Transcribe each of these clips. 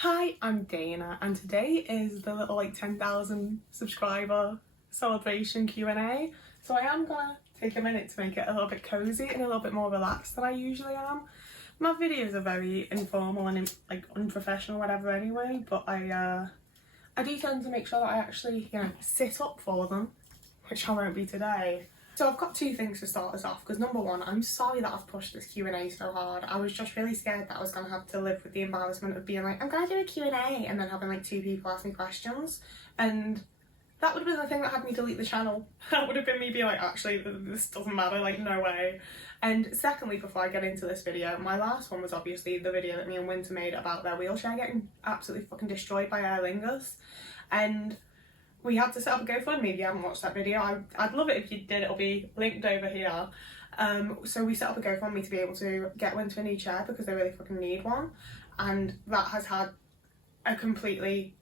Hi, I'm Dana, and today is the little 10,000 subscriber celebration Q&A. So I am gonna take a minute to make it a little bit cozy and a little bit more relaxed than I usually am. My videos are very informal and unprofessional, whatever anyway, but I do tend to make sure that I actually, sit up for them, which I won't be today. So I've got two things to start us off, because number one, I'm sorry that I've pushed this Q&A so hard. I was just really scared that I was going to have to live with the embarrassment of being like, I'm going to do a Q&A, and then having two people ask me questions. And that would have been the thing that had me delete the channel. That would have been me being like, actually, this doesn't matter, no way. And secondly, before I get into this video, my last one was obviously the video that me and Winter made about their wheelchair getting absolutely fucking destroyed by Aer Lingus. And we had to set up a GoFundMe. If you haven't watched that video, I'd love it if you did. It'll be linked over here. So we set up a GoFundMe to be able to get Winter a new chair because they really fucking need one, and that has had a completely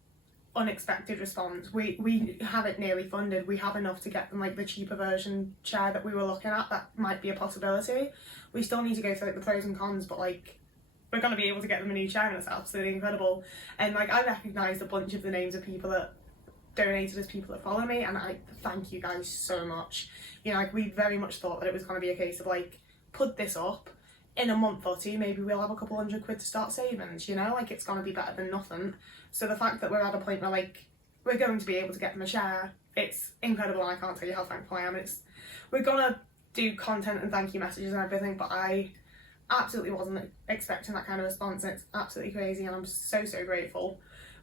unexpected response. We have it nearly funded. We have enough to get them the cheaper version chair that we were looking at. That might be a possibility. We still need to go through the pros and cons, but we're going to be able to get them a new chair, and it's absolutely incredible. And I recognised a bunch of the names of people that donated as people that follow me, and I thank you guys so much. We very much thought that it was going to be a case of put this up in a month or two, maybe we'll have a couple £100 to start savings, it's going to be better than nothing. So the fact that we're at a point where we're going to be able to get them a chair, it's incredible, and I can't tell you how thankful I am. We're gonna do content and thank you messages and everything, but I absolutely wasn't expecting that kind of response, and it's absolutely crazy, and I'm so grateful.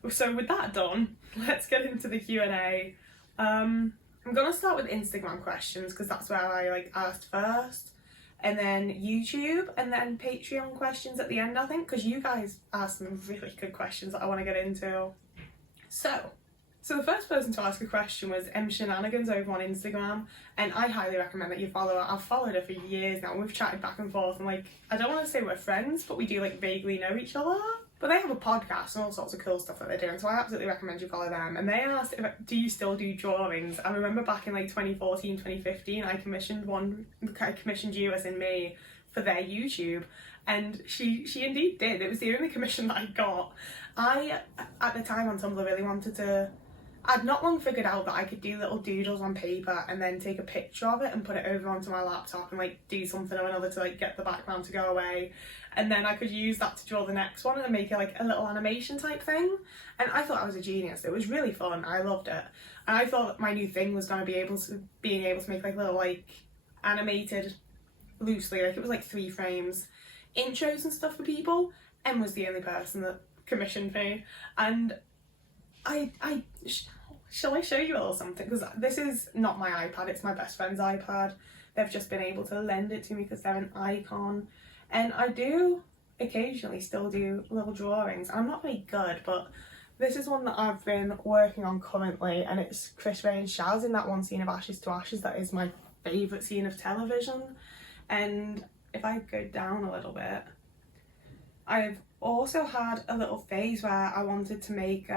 So with that done, let's get into the Q&A. I'm gonna start with Instagram questions because that's where I asked first, and then YouTube, and then Patreon questions at the end, I think, because you guys asked some really good questions that I want to get into. So the first person to ask a question was Shenanigans over on Instagram, and I highly recommend that you follow her. I've followed her for years now, and we've chatted back and forth, and I don't want to say we're friends, but we do vaguely know each other. But they have a podcast and all sorts of cool stuff that they're doing, so I absolutely recommend you follow them. And they asked, do you still do drawings? I remember back in 2014, 2015, I commissioned you, as in me, for their YouTube, and she indeed did. It was the only commission that I got. I, at the time on Tumblr, really wanted to... I'd not long figured out that I could do little doodles on paper and then take a picture of it and put it over onto my laptop and do something or another to get the background to go away, and then I could use that to draw the next one and make it a little animation type thing. And I thought I was a genius. It was really fun. I loved it, and I thought that my new thing was going to being able to make little animated, loosely, it was 3 frames, intros and stuff for people. And was the only person that commissioned me, and shall I show you a little something? Because this is not my iPad, it's my best friend's iPad. They've just been able to lend it to me because they're an icon. And I do occasionally still do little drawings. I'm not very good, but this is one that I've been working on currently, and it's Chris Ray and Shaz in that one scene of Ashes to Ashes that is my favourite scene of television. And if I go down a little bit, I've also had a little phase where I wanted to make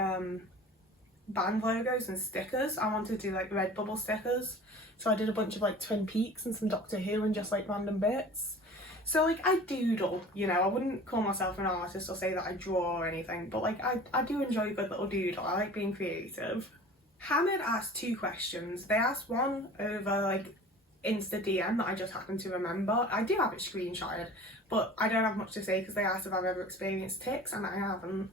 band logos and stickers. I wanted to do Redbubble stickers, so I did a bunch of Twin Peaks and some Doctor Who and just random bits. So I doodle, I wouldn't call myself an artist or say that I draw or anything, but I do enjoy a good little doodle. I like being creative. Hamid asked 2 questions. They asked one over Insta DM that I just happened to remember. I do have it screenshotted, but I don't have much to say because they asked if I've ever experienced tics, and I haven't.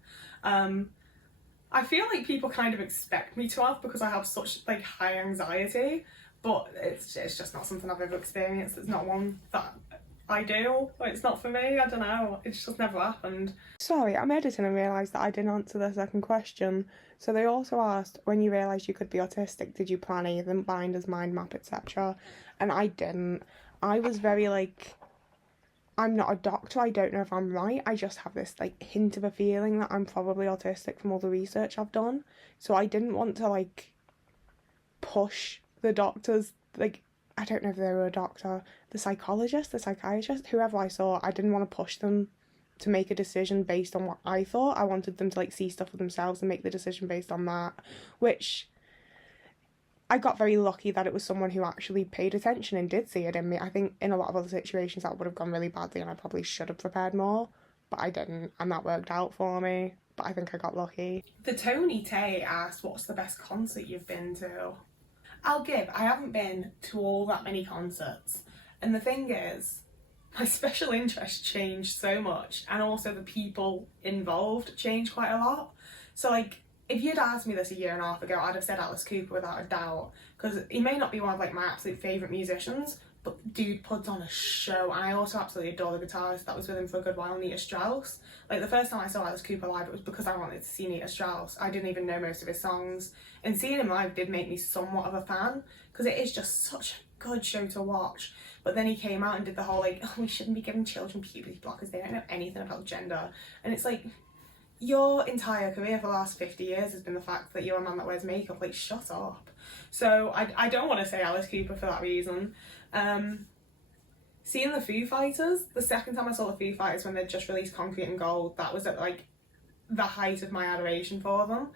I feel people kind of expect me to have because I have such high anxiety, but it's just not something I've ever experienced. It's not one that I do. It's not for me. I don't know. It's just never happened. Sorry, I'm editing and realised that I didn't answer the second question. So they also asked, when you realised you could be autistic, did you plan anything, binders, mind map, etc.? And I didn't. I was very I'm not a doctor, I don't know if I'm right, I just have this hint of a feeling that I'm probably autistic from all the research I've done. So I didn't want to push the doctors, I don't know if they were a doctor, the psychologist, the psychiatrist, whoever I saw, I didn't want to push them to make a decision based on what I thought. I wanted them to see stuff for themselves and make the decision based on that, which I got very lucky that it was someone who actually paid attention and did see it in me. I think in a lot of other situations that would have gone really badly and I probably should have prepared more, but I didn't, and that worked out for me. But but I think I got lucky. The Tony Tay asked, what's the best concert you've been to? I haven't been to all that many concerts, and the thing is, my special interest changed so much, and also the people involved changed quite a lot. So like, if you'd asked me this a year and a half ago, I'd have said Alice Cooper without a doubt, because he may not be one of like my absolute favourite musicians, but dude puts on a show. And I also absolutely adore the guitarist that was with him for a good while, Nita Strauss. Like, the first time I saw Alice Cooper live, it was because I wanted to see Nita Strauss. I didn't even know most of his songs, and seeing him live did make me somewhat of a fan, because it is just such a good show to watch. But then he came out and did the whole like, oh, we shouldn't be giving children puberty blockers, they don't know anything about gender. And it's like, your entire career for the last 50 years has been the fact that you're a man that wears makeup. Like, shut up. So I don't want to say Alice Cooper for that reason. Seeing the Foo Fighters, the second time I saw the Foo Fighters when they'd just released Concrete and Gold, that was at like the height of my adoration for them.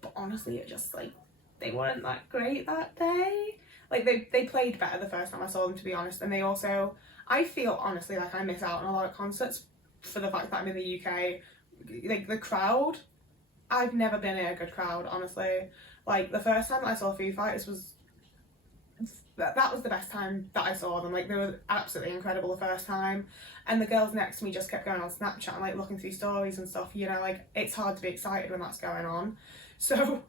But honestly, it just like, they weren't that great that day. Like, they played better the first time I saw them, to be honest. And they also, I feel honestly like I miss out on a lot of concerts for the fact that I'm in the UK. Like, the crowd, I've never been in a good crowd, honestly. Like, the first time I saw Foo Fighters was, that was the best time that I saw them. Like, they were absolutely incredible the first time, and the girls next to me just kept going on Snapchat and like looking through stories and stuff, you know, like, it's hard to be excited when that's going on. So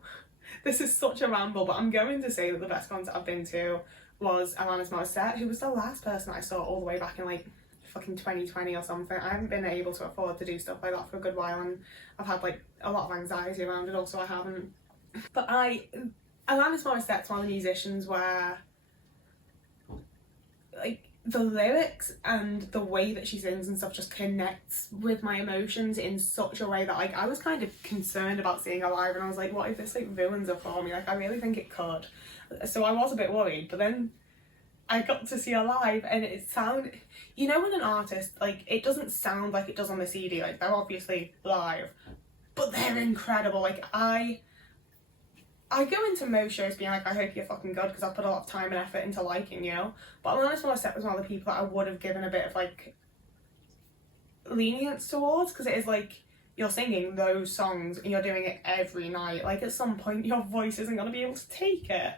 this is such a ramble, but I'm going to say that the best concert I've been to was Alanis Morissette, who was the last person I saw all the way back in like fucking 2020 or something. I haven't been able to afford to do stuff like that for a good while, and I've had like a lot of anxiety around it also. I haven't, but Alanis Morissette's one of the musicians where like the lyrics and the way that she sings and stuff just connects with my emotions in such a way that like I was kind of concerned about seeing her live, and I was like, what if this like ruins her for me? Like, I really think it could. So I was a bit worried, but then I got to see her live, and it sounded, you know, when an artist, like, it doesn't sound like it does on the CD, like, they're obviously live, but they're incredible. Like, I go into most shows being like, I hope you're fucking good, because I put a lot of time and effort into liking you. But Alanis Morissette was one of the people that I would have given a bit of like lenience towards, because it is like, you're singing those songs and you're doing it every night. Like, at some point your voice isn't going to be able to take it,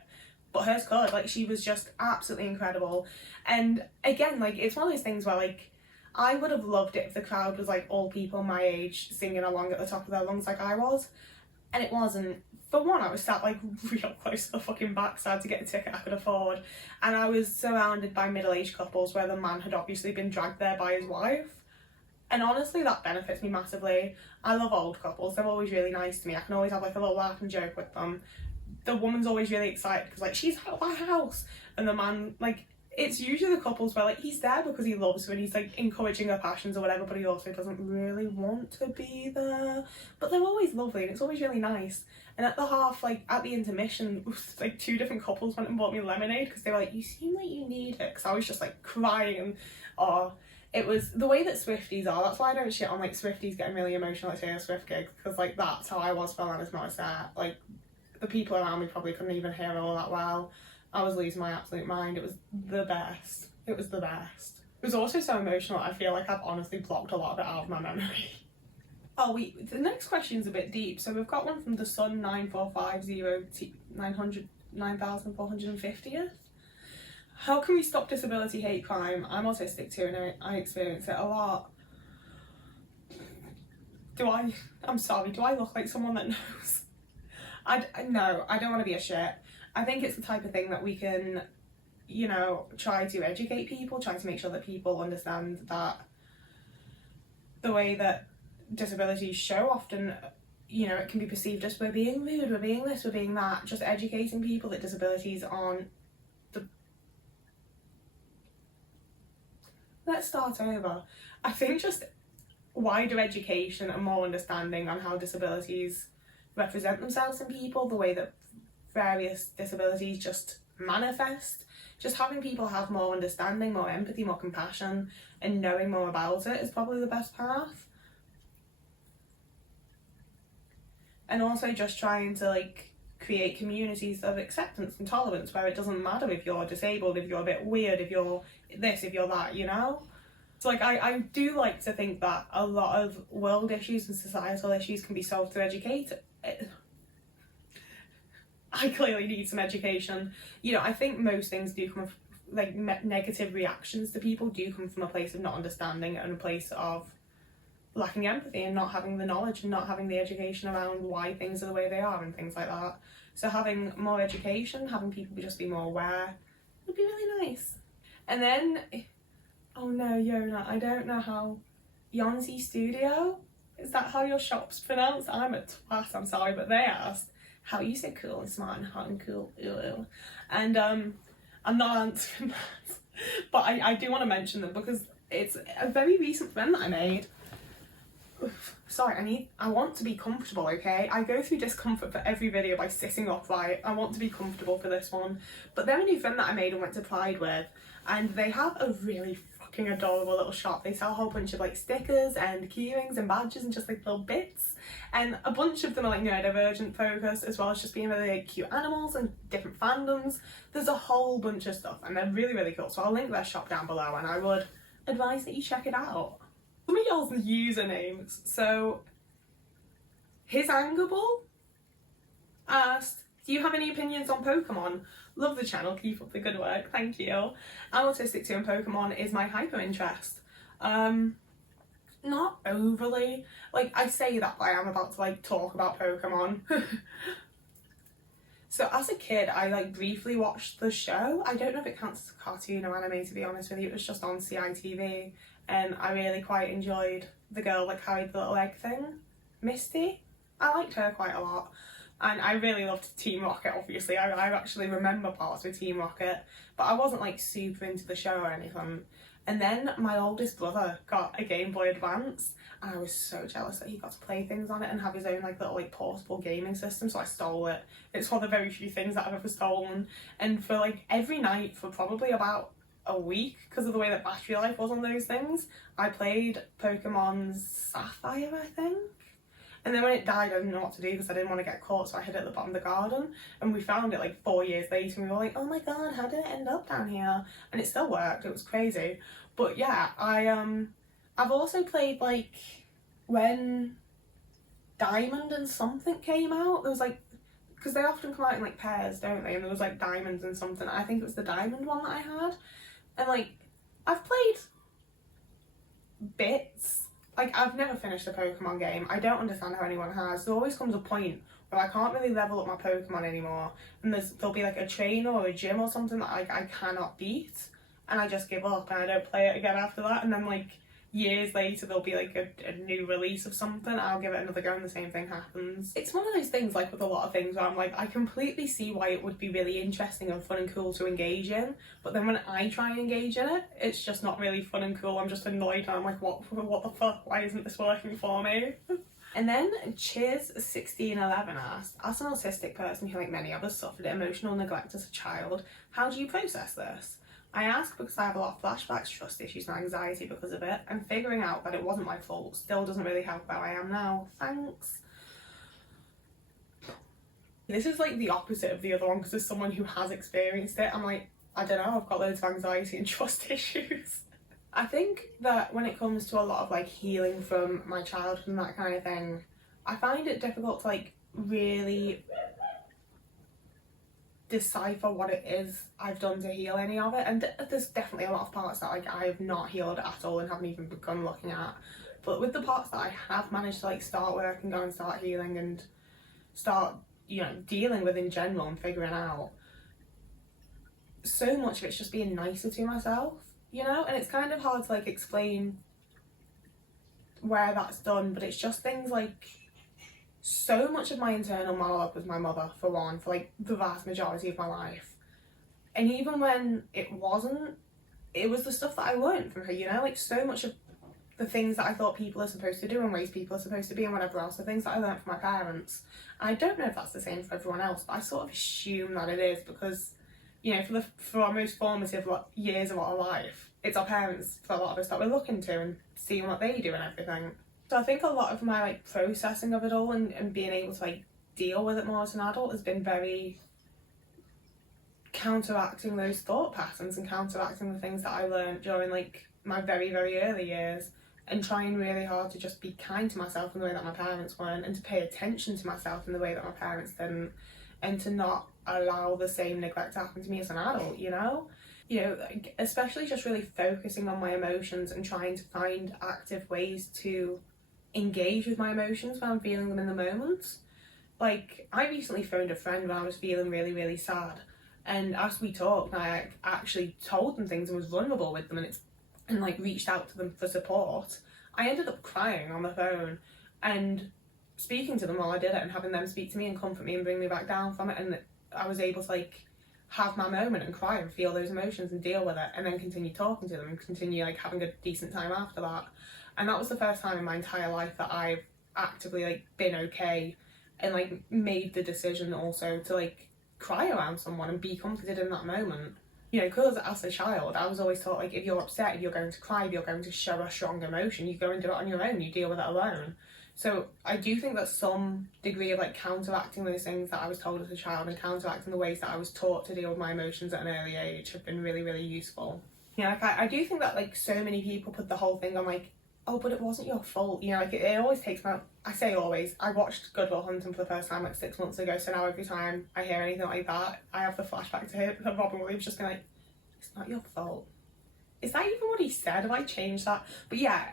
but hers could. Like, she was just absolutely incredible. And again, like, it's one of those things where like, I would have loved it if the crowd was like all people my age singing along at the top of their lungs like I was, and it wasn't. For one, I was sat like real close to the fucking backside to get a ticket I could afford, and I was surrounded by middle-aged couples where the man had obviously been dragged there by his wife, and honestly that benefits me massively. I love old couples, they're always really nice to me. I can always have like a little laugh and joke with them. The woman's always really excited because like, she's out of my house, and the man, like, it's usually the couples where like he's there because he loves her and he's like encouraging her passions or whatever, but he also doesn't really want to be there. But they're always lovely and it's always really nice. And at the half, like at the intermission, like 2 different couples went and bought me lemonade because they were like, you seem like you need it, because I was just like crying. And it was the way that Swifties are. That's why I don't shit on like Swifties getting really emotional at Taylor Swift gigs, because like that's how I was for Alanis Morissette. Like, the people around me probably couldn't even hear her all that well. I was losing my absolute mind. It was the best. It was the best. It was also so emotional, I feel like I've honestly blocked a lot of it out of my memory. Oh wait, the next question's a bit deep. So we've got one from the Sun 9450 9450th. How can we stop disability hate crime? I'm autistic too and I experience it a lot. I'm sorry, do I look like someone that knows? No, I don't want to be a shit. I think it's the type of thing that we can, you know, try to educate people, try to make sure that people understand that the way that disabilities show often, you know, it can be perceived as we're being rude, we're being this, we're being that. Just educating people that disabilities aren't the... Let's start over. I think just wider education and more understanding on how disabilities represent themselves in people, the way that various disabilities just manifest, just having people have more understanding, more empathy, more compassion, and knowing more about it is probably the best path. And also just trying to like create communities of acceptance and tolerance where it doesn't matter if you're disabled, if you're a bit weird, if you're this, if you're that, you know? So like I do like to think that a lot of world issues and societal issues can be solved through education. I clearly need some education. You know, I think most things do come from, like, negative reactions to people do come from a place of not understanding and a place of lacking empathy and not having the knowledge and not having the education around why things are the way they are and things like that. So having more education, having people just be more aware would be really nice. And then, oh no, Yona, I don't know how, Yonsei Studio? Is that how your shop's pronounced? I'm a twat, I'm sorry, but they asked how you say cool and smart and hot and cool. Ew. And I'm not answering that. But I do want to mention them because it's a very recent friend that I made. Sorry, I want to be comfortable, okay? I go through discomfort for every video by sitting upright. I want to be comfortable for this one. But they're a new friend that I made and went to Pride with, and they have a really fucking adorable little shop. They sell a whole bunch of like stickers and keyrings and badges and just like little bits. And a bunch of them are like neurodivergent focused, as well as just being really like, cute animals and different fandoms. There's a whole bunch of stuff and they're really, really cool. So I'll link their shop down below and I would advise that you check it out. Some of y'all's usernames. So, His Angable asked, do you have any opinions on Pokemon? Love the channel, keep up the good work, thank you. I'm autistic too and Pokemon is my hyper interest. Not overly. Like, I say that, but I am about to like talk about Pokemon. So as a kid, I like briefly watched the show. I don't know if it counts as a cartoon or anime, to be honest with you. It was just on CITV. And I really quite enjoyed the girl that carried the little egg thing, Misty. I liked her quite a lot. And I really loved Team Rocket, obviously. I actually remember parts with Team Rocket, but I wasn't like super into the show or anything. And then my oldest brother got a Game Boy Advance and I was so jealous that he got to play things on it and have his own like little like portable gaming system, so I stole it. It's one of the very few things that I've ever stolen. And for like every night for probably about a week, because of the way that battery life was on those things, I played Pokemon Sapphire, I think. And then when it died, I didn't know what to do because I didn't want to get caught, so I hid it at the bottom of the garden. And we found it like 4 years later and we were like, oh my god, how did it end up down here? And it still worked, it was crazy. But yeah, I've also played like when Diamond and something came out, there was like, because they often come out in like pairs, don't they? And there was like Diamonds and something. I think it was the Diamond one that I had. And like, I've played bits. Like, I've never finished a Pokemon game. I don't understand how anyone has. There always comes a point where I can't really level up my Pokemon anymore. And there'll be like a trainer or a gym or something that I cannot beat. And I just give up and I don't play it again after that. And then like years later there'll be like a new release of something, I'll give it another go and the same thing happens. It's one of those things, like with a lot of things, where I'm like, I completely see why it would be really interesting and fun and cool to engage in, but then when I try and engage in it, it's just not really fun and cool. I'm just annoyed and I'm like, what the fuck, why isn't this working for me? And then Cheers1611 asked, as an autistic person who, like many others, suffered emotional neglect as a child, how do you process this? I ask because I have a lot of flashbacks, trust issues and anxiety because of it, and figuring out that it wasn't my fault still doesn't really help where I am now. Thanks. This is like the opposite of the other one, because as someone who has experienced it, I'm like, I don't know, I've got loads of anxiety and trust issues. I think that when it comes to a lot of like healing from my childhood and that kind of thing, I find it difficult to like really decipher what it is I've done to heal any of it, and there's definitely a lot of parts that like I have not healed at all and haven't even begun looking at, but with the parts that I have managed to like start working on and start healing and start, you know, dealing with in general and figuring out, so much of it's just being nicer to myself, you know. And it's kind of hard to like explain where that's done, but it's just things like, so much of my internal monologue was my mother, for one, for like the vast majority of my life. And even when it wasn't, it was the stuff that I learned from her, you know, like so much of the things that I thought people are supposed to do and ways people are supposed to be and whatever else, the things that I learned from my parents. And I don't know if that's the same for everyone else, but I sort of assume that it is, because, you know, for our most formative years of our life, it's our parents, for a lot of us, that we're looking to and seeing what they do and everything. So I think a lot of my like processing of it all and being able to like deal with it more as an adult has been very counteracting those thought patterns and counteracting the things that I learned during like my very, very early years, and trying really hard to just be kind to myself in the way that my parents weren't, and to pay attention to myself in the way that my parents didn't, and to not allow the same neglect to happen to me as an adult, you know? You know, like, especially just really focusing on my emotions and trying to find active ways to engage with my emotions when I'm feeling them in the moment. Like, I recently phoned a friend when I was feeling really, really sad, and as we talked, I actually told them things and was vulnerable with them, and like reached out to them for support. I ended up crying on the phone and speaking to them while I did it, and having them speak to me and comfort me and bring me back down from it, and I was able to like have my moment and cry and feel those emotions and deal with it, and then continue talking to them and continue like having a decent time after that. And that was the first time in my entire life that I've actively like been okay and like made the decision also to like cry around someone and be comforted in that moment. You know, because as a child, I was always taught, like, if you're upset, if you're going to cry, if you're going to show a strong emotion, you go and do it on your own, you deal with it alone. So I do think that some degree of, like, counteracting those things that I was told as a child and counteracting the ways that I was taught to deal with my emotions at an early age have been really, really useful. You know, like, I do think that, like, so many people put the whole thing on, like, oh, but it wasn't your fault. You know, like, it always takes me, I say always, I watched Good Will Hunting for the first time, like, 6 months ago, so now every time I hear anything like that, I have the flashback to Robin Williams just being like, it's not your fault. Is that even what he said? Have I changed that? But yeah,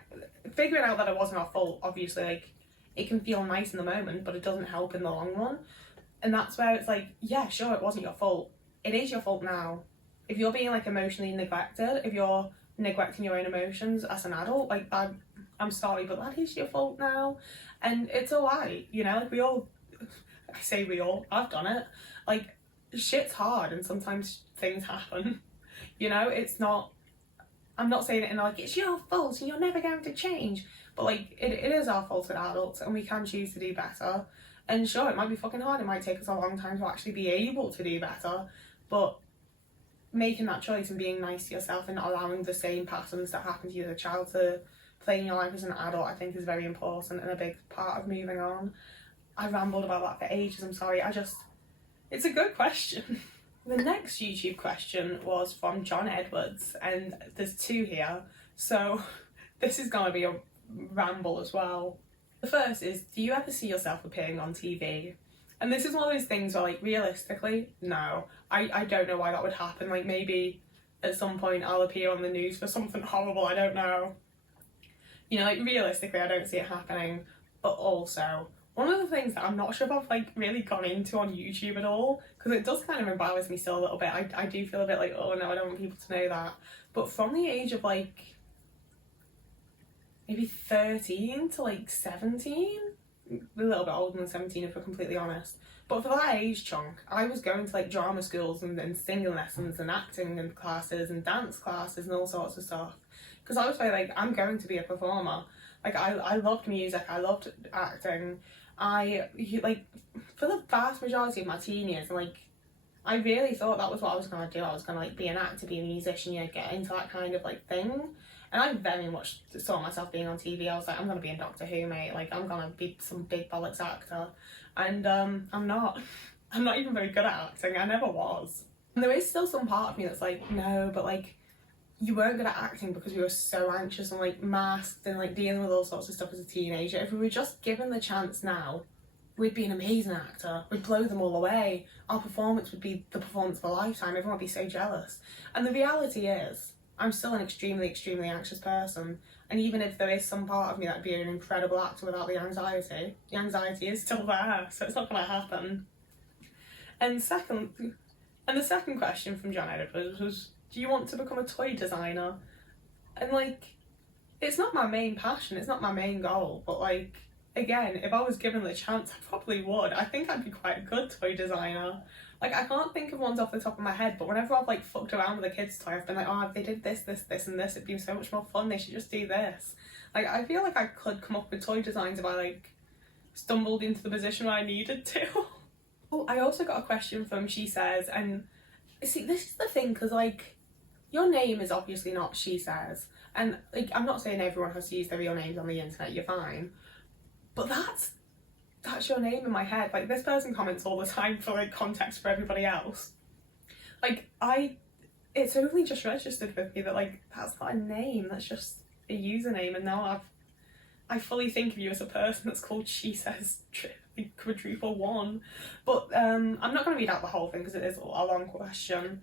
figuring out that it wasn't our fault, obviously, like, it can feel nice in the moment, but it doesn't help in the long run. And that's where it's like, yeah, sure, it wasn't your fault. It is your fault now. If you're being, like, emotionally neglected, if you're neglecting your own emotions as an adult, like, I'm sorry, but that is your fault now. And it's alright, you know, like, we all, I say we all, I've done it. Like, shit's hard and sometimes things happen. You know, it's not, I'm not saying it in like, it's your fault and you're never going to change. But like, it is our fault as adults, and we can choose to do better. And sure, it might be fucking hard, it might take us a long time to actually be able to do better. But making that choice and being nice to yourself and not allowing the same patterns that happened to you as a child to play in your life as an adult, I think is very important and a big part of moving on. I rambled about that for ages, I'm sorry. It's a good question. The next YouTube question was from John Edwards, and there's two here, so this is going to be a ramble as well. The first is, do you ever see yourself appearing on TV? And this is one of those things where, like, realistically, no. I don't know why that would happen. Like, maybe at some point I'll appear on the news for something horrible, I don't know. You know, like, realistically, I don't see it happening. But also, one of the things that I'm not sure if I've, like, really gone into on YouTube at all, because it does kind of embarrass me still a little bit. I do feel a bit like, oh no, I don't want people to know that. But from the age of, like, maybe 13 to, like, 17, a little bit older than 17 if we're completely honest, but for that age chunk, I was going to, like, drama schools and singing lessons and acting and classes and dance classes and all sorts of stuff, because I was very like, I'm going to be a performer. Like, I loved music, I loved acting. Like, for the vast majority of my teen years, like, I really thought that was what I was going to do. I was going to, like, be an actor, be a musician, you know, get into that kind of, like, thing. And I very much saw myself being on TV. I was like, I'm going to be in Doctor Who, mate. Like, I'm going to be some big bollocks actor. And I'm not. I'm not even very good at acting. I never was. And there is still some part of me that's like, no, but, like, you weren't good at acting because we were so anxious and, like, masked and, like, dealing with all sorts of stuff as a teenager. If we were just given the chance now, we'd be an amazing actor. We'd blow them all away. Our performance would be the performance of a lifetime. Everyone would be so jealous. And the reality is, I'm still an extremely, extremely anxious person. And even if there is some part of me that'd be an incredible actor without the anxiety is still there, so it's not going to happen. And the second question from John Edwards was, do you want to become a toy designer? And, like, it's not my main passion, it's not my main goal, but, like, again, if I was given the chance, I probably would. I think I'd be quite a good toy designer. Like, I can't think of ones off the top of my head, but whenever I've, like, fucked around with a kid's toy, I've been like, oh, if they did this, this, this, and this, it'd be so much more fun, they should just do this. Like, I feel like I could come up with toy designs if I, like, stumbled into the position where I needed to. Oh, I also got a question from She Says, and, see, this is the thing, because, like, your name is obviously not She Says, and, like, I'm not saying everyone has to use their real names on the internet, you're fine, but that's your name in my head. Like, this person comments all the time for, like, context for everybody else. Like, I it's only just registered with me that like that's not a name, that's just a username, and now I fully think of you as a person that's called She Says Quadruple One. But I'm not going to read out the whole thing because it is a long question.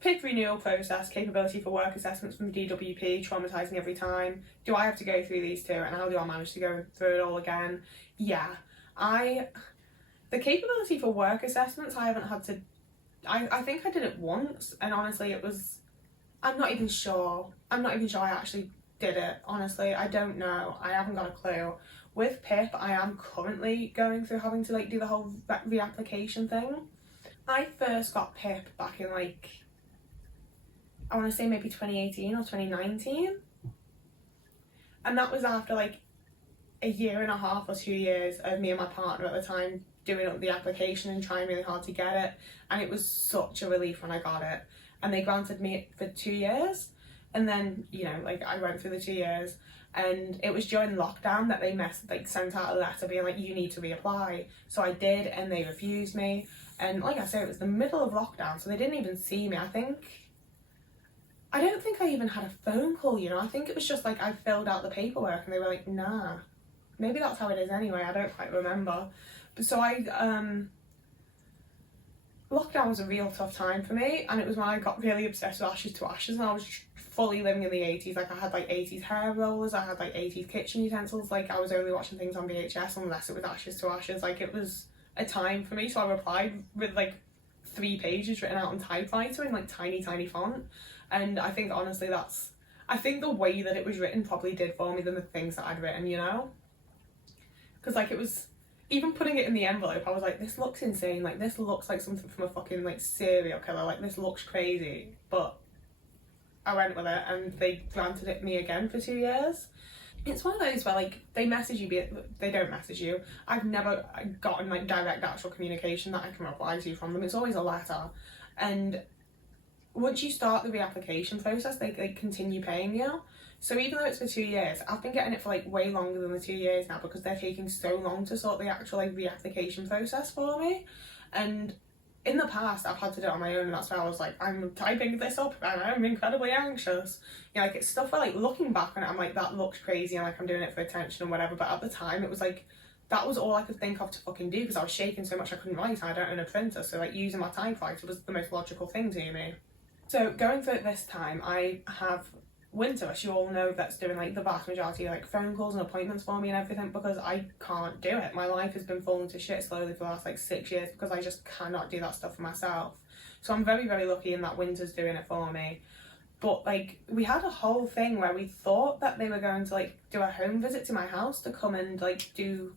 PIP renewal process, capability for work assessments from the DWP, traumatising every time. Do I have to go through these two, and how do I manage to go through it all again? Yeah, the capability for work assessments I haven't had to, I think I did it once, and honestly it was, I'm not even sure I actually did it, honestly. I don't know, I haven't got a clue. With PIP, I am currently going through having to like do the whole reapplication thing. I first got PIP back in like, I want to say maybe 2018 or 2019, and that was after like a year and a half or 2 years of me and my partner at the time doing up the application and trying really hard to get it, and it was such a relief when I got it. And they granted me it for 2 years, and then, you know, like I went through the 2 years, and it was during lockdown that they sent out a letter being like, you need to reapply. So I did, and they refused me, and like I said, it was the middle of lockdown, so they didn't even see me. I don't think I even had a phone call, you know. I think it was just like I filled out the paperwork and they were like, nah. Maybe that's how it is anyway, I don't quite remember. But so lockdown was a real tough time for me, and it was when I got really obsessed with Ashes to Ashes, and I was fully living in the 80s. Like I had like 80s hair rollers, I had like 80s kitchen utensils, like I was only watching things on VHS unless it was Ashes to Ashes. Like it was a time for me, so I replied with like 3 pages written out on typewriter in like tiny font. And I think honestly I think the way that it was written probably did for me than the things that I'd written, you know? Because like it was, even putting it in the envelope, I was like, this looks insane, like this looks like something from a fucking like serial killer, like this looks crazy. But I went with it, and they granted it me again for 2 years. It's one of those where like they message you, they don't message you. I've never gotten like direct actual communication that I can reply to from them. It's always a letter. And once you start the reapplication process, they continue paying you. So even though it's for 2 years, I've been getting it for like way longer than the 2 years now, because they're taking so long to sort the actual like reapplication process for me. And in the past, I've had to do it on my own, and that's why I was like, I'm typing this up and I'm incredibly anxious. You know, like it's stuff where like looking back on it, I'm like, that looks crazy, and like I'm doing it for attention and whatever. But at the time, it was like, that was all I could think of to fucking do, because I was shaking so much I couldn't write, and I don't own a printer, so like using my typewriter was the most logical thing to me. So going through it this time, I have Winter, as you all know, that's doing like the vast majority of like phone calls and appointments for me and everything, because I can't do it. My life has been falling to shit slowly for the last like 6 years because I just cannot do that stuff for myself. So I'm very lucky in that Winter's doing it for me. But like we had a whole thing where we thought that they were going to like do a home visit to my house to come and like do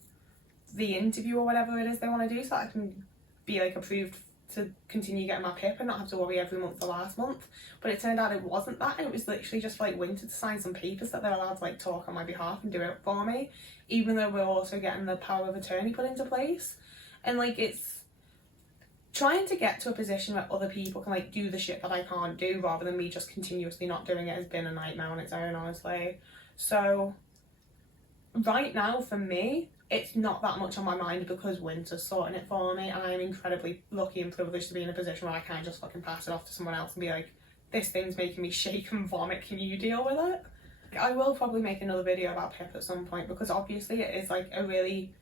the interview or whatever it is they want to do, so that I can be like approved to continue getting my PIP and not have to worry every month the last month. But it turned out it wasn't that, and it was literally just like Winter to sign some papers that they're allowed to like talk on my behalf and do it for me, even though we're also getting the power of attorney put into place. And like it's trying to get to a position where other people can like do the shit that I can't do, rather than me just continuously not doing it, has been a nightmare on its own, honestly. So right now for me, it's not that much on my mind because Winter's sorting it for me, and I'm incredibly lucky and privileged to be in a position where I can't just fucking pass it off to someone else and be like, this thing's making me shake and vomit, can you deal with it? I will probably make another video about PIP at some point, because obviously it is like a really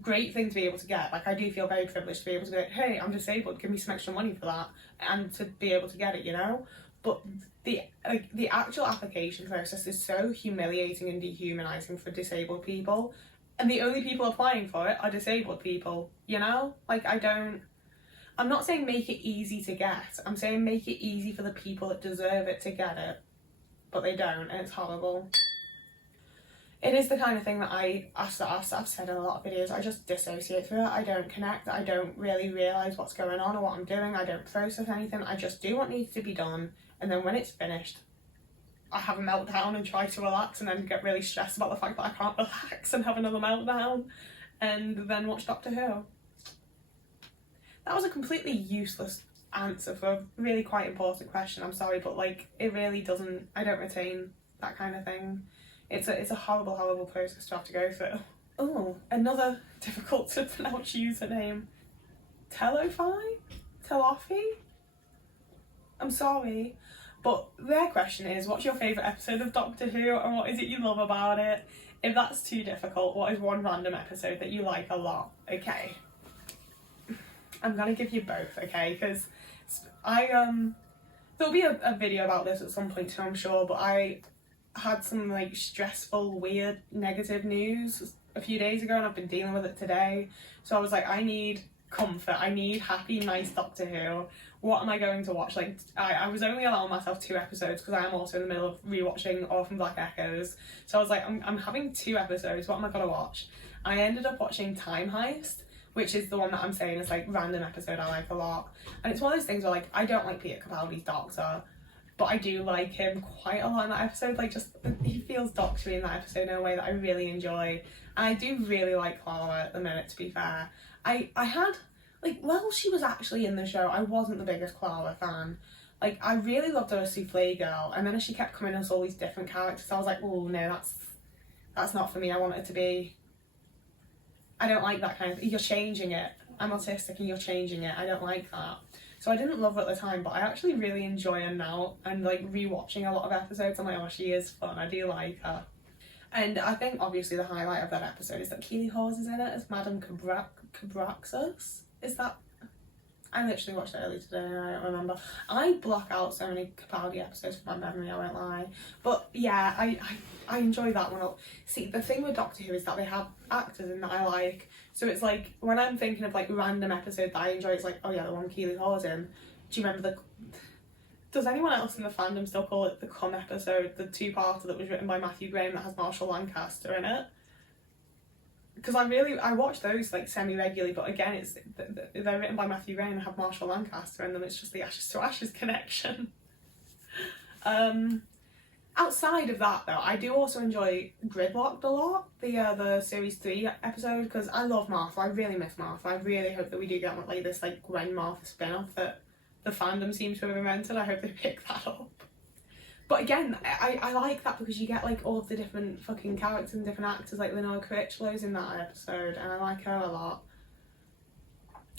great thing to be able to get. Like I do feel very privileged to be able to go, hey, I'm disabled, give me some extra money for that, and to be able to get it, you know? But the actual application process is so humiliating and dehumanizing for disabled people, and the only people applying for it are disabled people, you know? Like I'm not saying make it easy to get, I'm saying make it easy for the people that deserve it to get it, but they don't, and it's horrible. It is the kind of thing that I've said in a lot of videos, I just dissociate through it. I don't connect, I don't really realise what's going on or what I'm doing, I don't process anything, I just do what needs to be done, and then when it's finished, I have a meltdown and try to relax, and then get really stressed about the fact that I can't relax and have another meltdown, and then watch Doctor Who. That was a completely useless answer for a really quite important question, I'm sorry, but like it really doesn't, I don't retain that kind of thing. It's a horrible process to have to go through. Oh, another difficult to pronounce username. Telofi? I'm sorry. But their question is, what's your favourite episode of Doctor Who and what is it you love about it? If that's too difficult, what is one random episode that you like a lot? Okay. I'm gonna give you both, okay? Because there'll be a video about this at some point too, I'm sure, but I had some like stressful, weird, negative news a few days ago and I've been dealing with it today. So I was like, I need comfort, I need happy, nice Doctor Who. What am I going to watch? Like, I was only allowing myself 2 episodes because I am also in the middle of rewatching Orphan Black Echoes. So I was like, I'm having 2 episodes, what am I gonna watch? I ended up watching Time Heist, which is the one that I'm saying is like random episode I like a lot. And it's one of those things where like, I don't like Peter Capaldi's Doctor, but I do like him quite a lot in that episode. Like, just, he feels doctory in that episode in a way that I really enjoy. And I do really like Clara at the minute, to be fair. I had, like, while she was actually in the show, I wasn't the biggest Clara fan. Like, I really loved her as Souffle Girl, and then as she kept coming as all these different characters, I was like, oh no, that's not for me. I want it to be, I don't like that kind of, you're changing it. I'm autistic and you're changing it. I don't like that. So I didn't love her at the time, but I actually really enjoy her now, and like rewatching a lot of episodes, I'm like, oh, she is fun. I do like her. And I think obviously the highlight of that episode is that Keely Hawes is in it as Madame Cabraxus. Is that? I literally watched it earlier today and I don't remember. I block out so many Capaldi episodes from my memory, I won't lie. But yeah, I enjoy that one. See, the thing with Doctor Who is that they have actors in that I like. So it's like, when I'm thinking of like random episode that I enjoy, it's like, oh yeah, the one Keely Hawes in. Do you remember does anyone else in the fandom still call it the Come episode, the 2-parter that was written by Matthew Graham that has Marshall Lancaster in it? Because I watch those like semi-regularly, but again, they're written by Matthew Graham and have Marshall Lancaster in them. It's just the Ashes to Ashes connection. Outside of that though, I do also enjoy Gridlocked a lot, the series 3 episode, because I love Martha. I really miss Martha. I really hope that we do get like this like Gwen Martha spin-off that the fandom seems to have invented. I hope they pick that up. But again, I like that because you get like all of the different fucking characters and different actors, like Lenore Critchlow's in that episode and I like her a lot.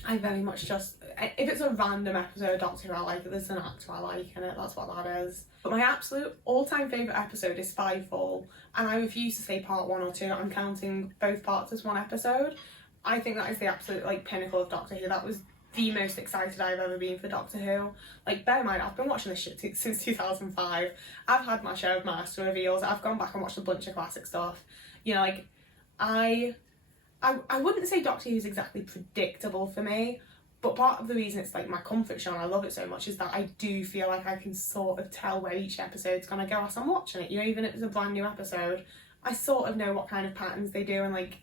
I very much just, if it's a random episode of Doctor Who I like it, there's an actor I like in it, that's what that is. But my absolute all-time favourite episode is Spyfall, and I refuse to say part 1 or 2, I'm counting both parts as one episode. I think that is the absolute like pinnacle of Doctor Who. That was the most excited I've ever been for Doctor Who. Like, bear in mind, I've been watching this shit since 2005. I've had my share of master reveals. I've gone back and watched a bunch of classic stuff. You know, like, I wouldn't say Doctor Who is exactly predictable for me, but part of the reason it's like my comfort show and I love it so much is that I do feel like I can sort of tell where each episode's gonna go as I'm watching it. You know, even if it's a brand new episode, I sort of know what kind of patterns they do and like,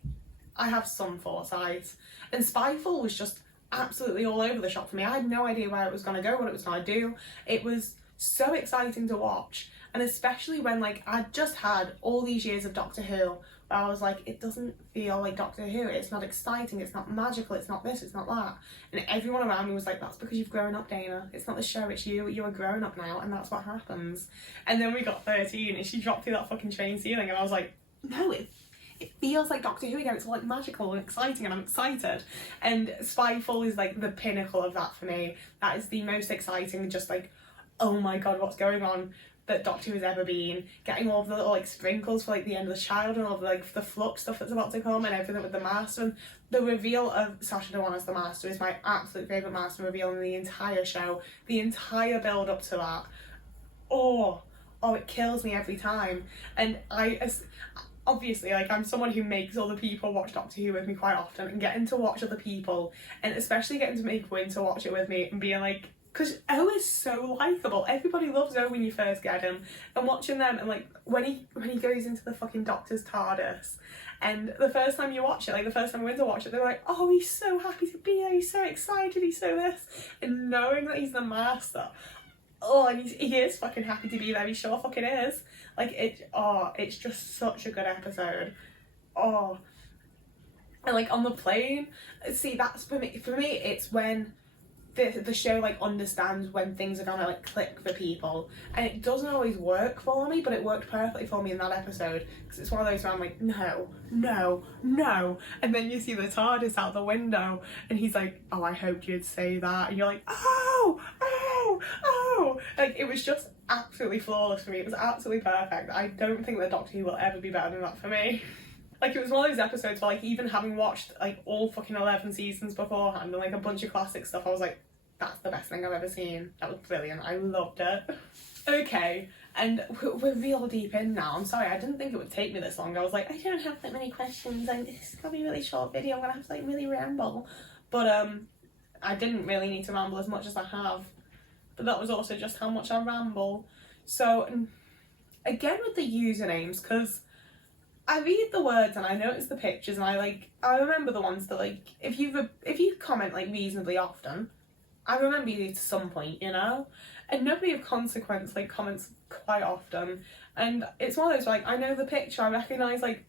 I have some foresight. And Spyfall was just absolutely all over the shop for me. I had no idea where it was going to go, what it was going to do. It was so exciting to watch, and especially when like I'd just had all these years of Doctor Who where I was like, it doesn't feel like Doctor Who, it's not exciting, it's not magical, it's not this, it's not that. And everyone around me was like, that's because you've grown up, Dana. It's not the show, it's you. You're grown up now, and that's what happens. And then we got 13 and she dropped through that fucking train ceiling and I was like, no, it feels like Doctor Who again. It's like magical and exciting and I'm excited. And Spyfall is like the pinnacle of that for me. That is the most exciting, just like, oh my god, what's going on, that Doctor Who has ever been. Getting all of the little like sprinkles for like the end of the child and all of like the flux stuff that's about to come and everything with the Master. And the reveal of Sacha Dhawan as the Master is my absolute favourite Master reveal in the entire show. The entire build up to that. Oh, it kills me every time. And obviously, like, I'm someone who makes other people watch Doctor Who with me quite often, and getting to watch other people, and especially getting to make Winter watch it with me and being like, because O is so likeable. Everybody loves O when you first get him, and watching them, and like when he goes into the fucking Doctor's TARDIS, and the first time you watch it, like the first time Winter watched it, they're like, oh, he's so happy to be there, he's so excited, he's so this, and knowing that he's the Master, oh, and he is fucking happy to be there, he sure fucking is. Like, it's just such a good episode. Oh. And like on the plane, see, that's for me, it's when the show like understands when things are gonna like click for people, and it doesn't always work for me, but it worked perfectly for me in that episode, because it's one of those where I'm like, no, no, no, and then you see the TARDIS out the window and he's like, oh, I hoped you'd say that, and you're like, oh, oh, oh, like it was just absolutely flawless for me. It was absolutely perfect. I don't think that Doctor Who will ever be better than that for me. Like, it was one of those episodes where, like, even having watched, like, all fucking 11 seasons beforehand and, like, a bunch of classic stuff, I was like, that's the best thing I've ever seen. That was brilliant. I loved it. Okay, and we're real deep in now. I'm sorry, I didn't think it would take me this long. I was like, I don't have that many questions. Like, this is going to be a really short video. I'm going to have to, like, really ramble. But, I didn't really need to ramble as much as I have. But that was also just how much I ramble. So, again with the usernames, because I read the words and I notice the pictures and I remember the ones that, like, if you comment, like, reasonably often, I remember you to some point, you know? And nobody of consequence, like, comments quite often. And it's one of those, like, I know the picture, I recognise, like,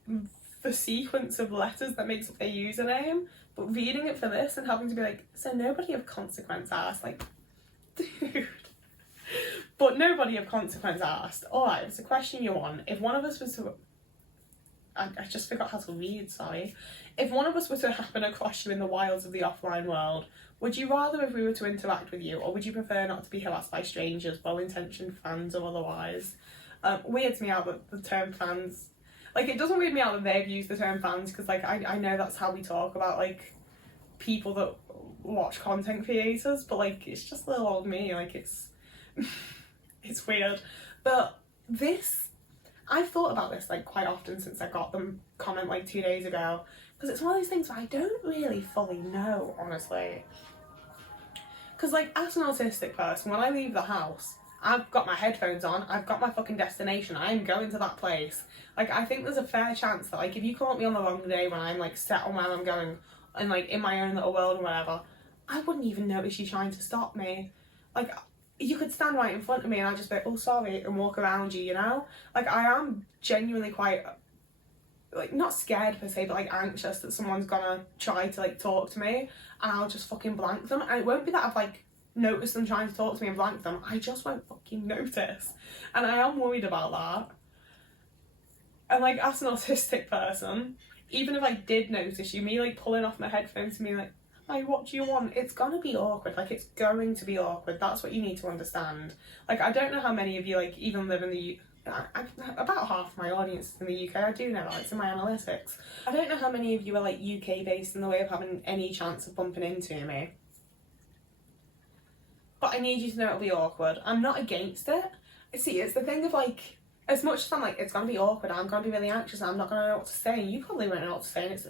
the sequence of letters that makes up their username, but reading it for this and having to be like, so nobody of consequence asked, like, dude. But nobody of consequence asked. Alright, it's a question you want. If one of us was to... I just forgot how to read, sorry. If one of us were to happen across you in the wilds of the offline world, would you rather if we were to interact with you, or would you prefer not to be harassed by strangers, well-intentioned fans or otherwise? Weirds me out that the term fans... Like, it doesn't weird me out that they've used the term fans, because, like, I know that's how we talk about, like, people that watch content creators, but, like, it's just little old me, like, it's... it's weird. But this... I've thought about this, like, quite often since I got them comment, like, 2 days ago, because it's one of those things where I don't really fully know, honestly. Because, like, as an autistic person, when I leave the house, I've got my headphones on, I've got my fucking destination, I'm going to that place. Like, I think there's a fair chance that, like, if you caught me on the wrong day when I'm, like, set on where I'm going, and, like, in my own little world and whatever, I wouldn't even notice you trying to stop me. Like, you could stand right in front of me and I'd just be like, oh, sorry, and walk around you, you know? Like, I am genuinely quite, like, not scared per se, but, like, anxious that someone's gonna try to, like, talk to me, and I'll just fucking blank them. And it won't be that I've, like, noticed them trying to talk to me and blank them. I just won't fucking notice. And I am worried about that. And, like, as an autistic person, even if I did notice you, me, like, pulling off my headphones and being like, hi, what do you want? It's gonna be awkward. Like, it's going to be awkward. That's what you need to understand. Like, I don't know how many of you, like, even live in the about half my audience is in the UK. I do know that, it's in my analytics. I don't know how many of you are, like, UK based in the way of having any chance of bumping into me. But I need you to know it'll be awkward. I'm not against it. See, it's the thing of, like, as much as I'm like, it's gonna be awkward, I'm gonna be really anxious, and I'm not gonna know what to say, you probably won't know what to say, and it's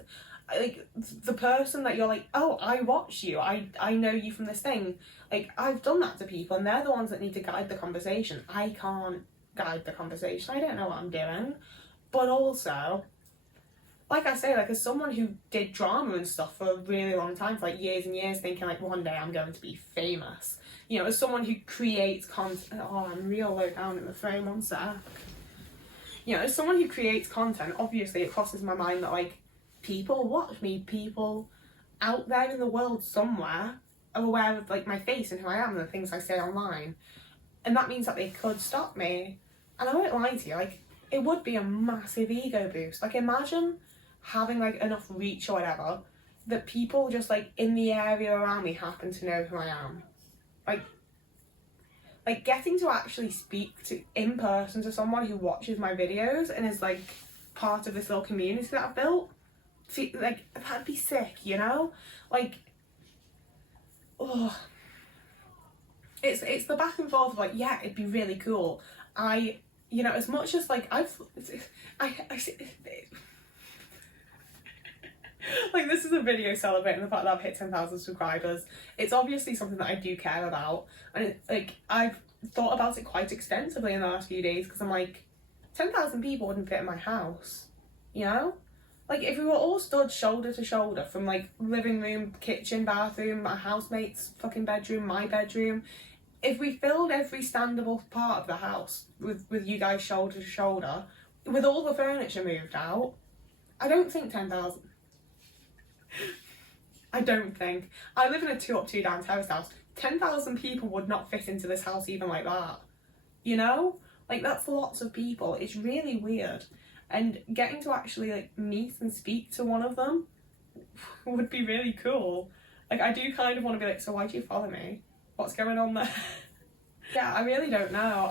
like, the person that you're like, oh, I watch you, I know you from this thing, like, I've done that to people, and they're the ones that need to guide the conversation. I can't guide the conversation, I don't know what I'm doing. But also, like I say, like, as someone who did drama and stuff for a really long time, for like years and years, thinking like, one day I'm going to be famous, you know, as someone who creates content, oh, I'm real low down in the frame, one sec. You know, as someone who creates content, obviously it crosses my mind that, like, people watch me, people out there in the world somewhere are aware of, like, my face and who I am and the things I say online. And that means that they could stop me. And I won't lie to you, like, it would be a massive ego boost. Like, imagine having, like, enough reach or whatever that people just, like, in the area around me happen to know who I am. Like getting to actually speak to in person to someone who watches my videos and is, like, part of this little community that I've built. See, like, that'd be sick, you know? Like, oh, it's the back and forth of, like, yeah, it'd be really cool. You know, as much as, like, like, this is a video celebrating the fact that I've hit 10,000 subscribers. It's obviously something that I do care about, and like, I've thought about it quite extensively in the last few days, because I'm like, 10,000 people wouldn't fit in my house, you know? Like, if we were all stood shoulder to shoulder from, like, living room, kitchen, bathroom, my housemate's fucking bedroom, my bedroom, if we filled every standable part of the house with you guys shoulder to shoulder, with all the furniture moved out, I don't think 10,000. I don't think. I live in a 2 up 2 down terrace house. 10,000 people would not fit into this house even like that, you know? Like, that's lots of people. It's really weird. And getting to actually, like, meet and speak to one of them would be really cool. Like, I do kind of want to be like, so why do you follow me? What's going on there? Yeah, I really don't know.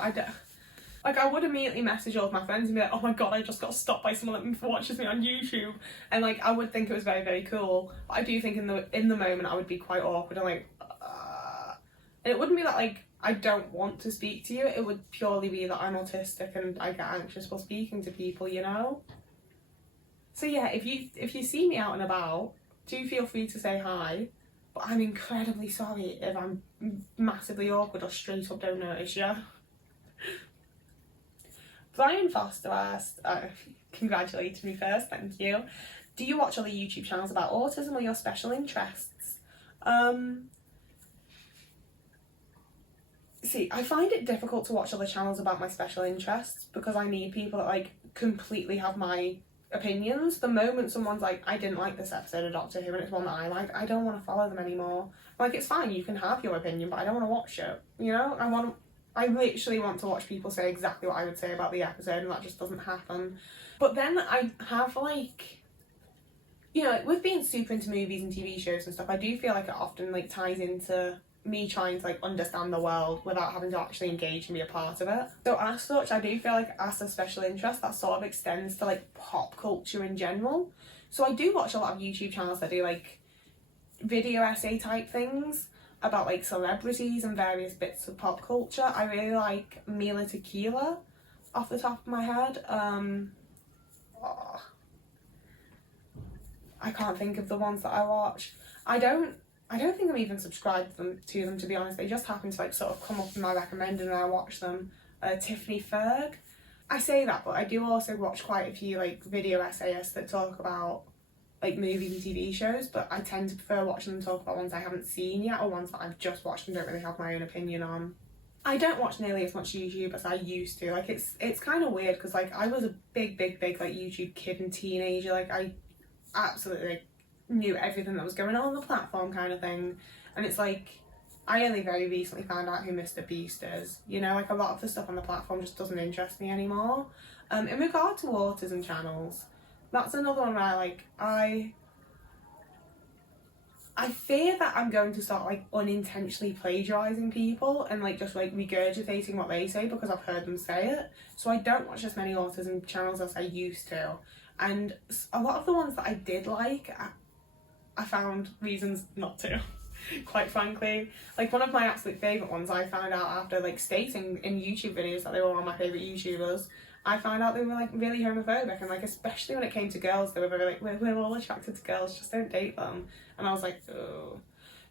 Like, I would immediately message all of my friends and be like, oh my god, I just got stopped by someone that watches me on YouTube. And, like, I would think it was very, very cool. But I do think in the moment I would be quite awkward and, like, and it wouldn't be that, like, I don't want to speak to you. It would purely be that I'm autistic and I get anxious while speaking to people, you know? So yeah, if you see me out and about, do feel free to say hi. But I'm incredibly sorry if I'm massively awkward or straight up don't notice you. Brian Foster asked, congratulated me first, thank you. Do you watch other YouTube channels about autism or your special interests? See, I find it difficult to watch other channels about my special interests because I need people that, like, completely have my opinions. The moment someone's like, I didn't like this episode of Doctor Who and it's one that I like, I don't want to follow them anymore. Like, it's fine, you can have your opinion, but I don't want to watch it, you know? I literally want to watch people say exactly what I would say about the episode, and that just doesn't happen. But then I have, like, you know, like, with being super into movies and TV shows and stuff, I do feel like it often, like, ties into me trying to, like, understand the world without having to actually engage and be a part of it. So as such, I do feel like as a special interest that sort of extends to, like, pop culture in general. So I do watch a lot of YouTube channels that do, like, video essay type things about, like, celebrities and various bits of pop culture. I really like Mila Tequila off the top of my head. I can't think of the ones that I watch. I don't think I'm even subscribed to them, to be honest. They just happen to, like, sort of come up in my recommended and I watch them. Tiffany Ferg. I say that, but I do also watch quite a few, like, video essayists that talk about, like, movies and TV shows, but I tend to prefer watching them talk about ones I haven't seen yet or ones that I've just watched and don't really have my own opinion on. I don't watch nearly as much YouTube as I used to. Like, it's kind of weird because, like, I was a big, like, YouTube kid and teenager. Like, I absolutely, like, knew everything that was going on the platform kind of thing. And it's like, I only very recently found out who Mr. Beast is. You know, like, a lot of the stuff on the platform just doesn't interest me anymore. In regard to autism channels, that's another one where, like, I fear that I'm going to start, like, unintentionally plagiarising people and, like, just, like, regurgitating what they say because I've heard them say it. So I don't watch as many autism channels as I used to. And a lot of the ones that I did like, I found reasons not to, quite frankly. Like, one of my absolute favourite ones I found out after, like, stating in YouTube videos that they were one of my favourite YouTubers. I found out they were, like, really homophobic, and, like, especially when it came to girls, they were very, like, we're all attracted to girls, just don't date them. And I was like, oh.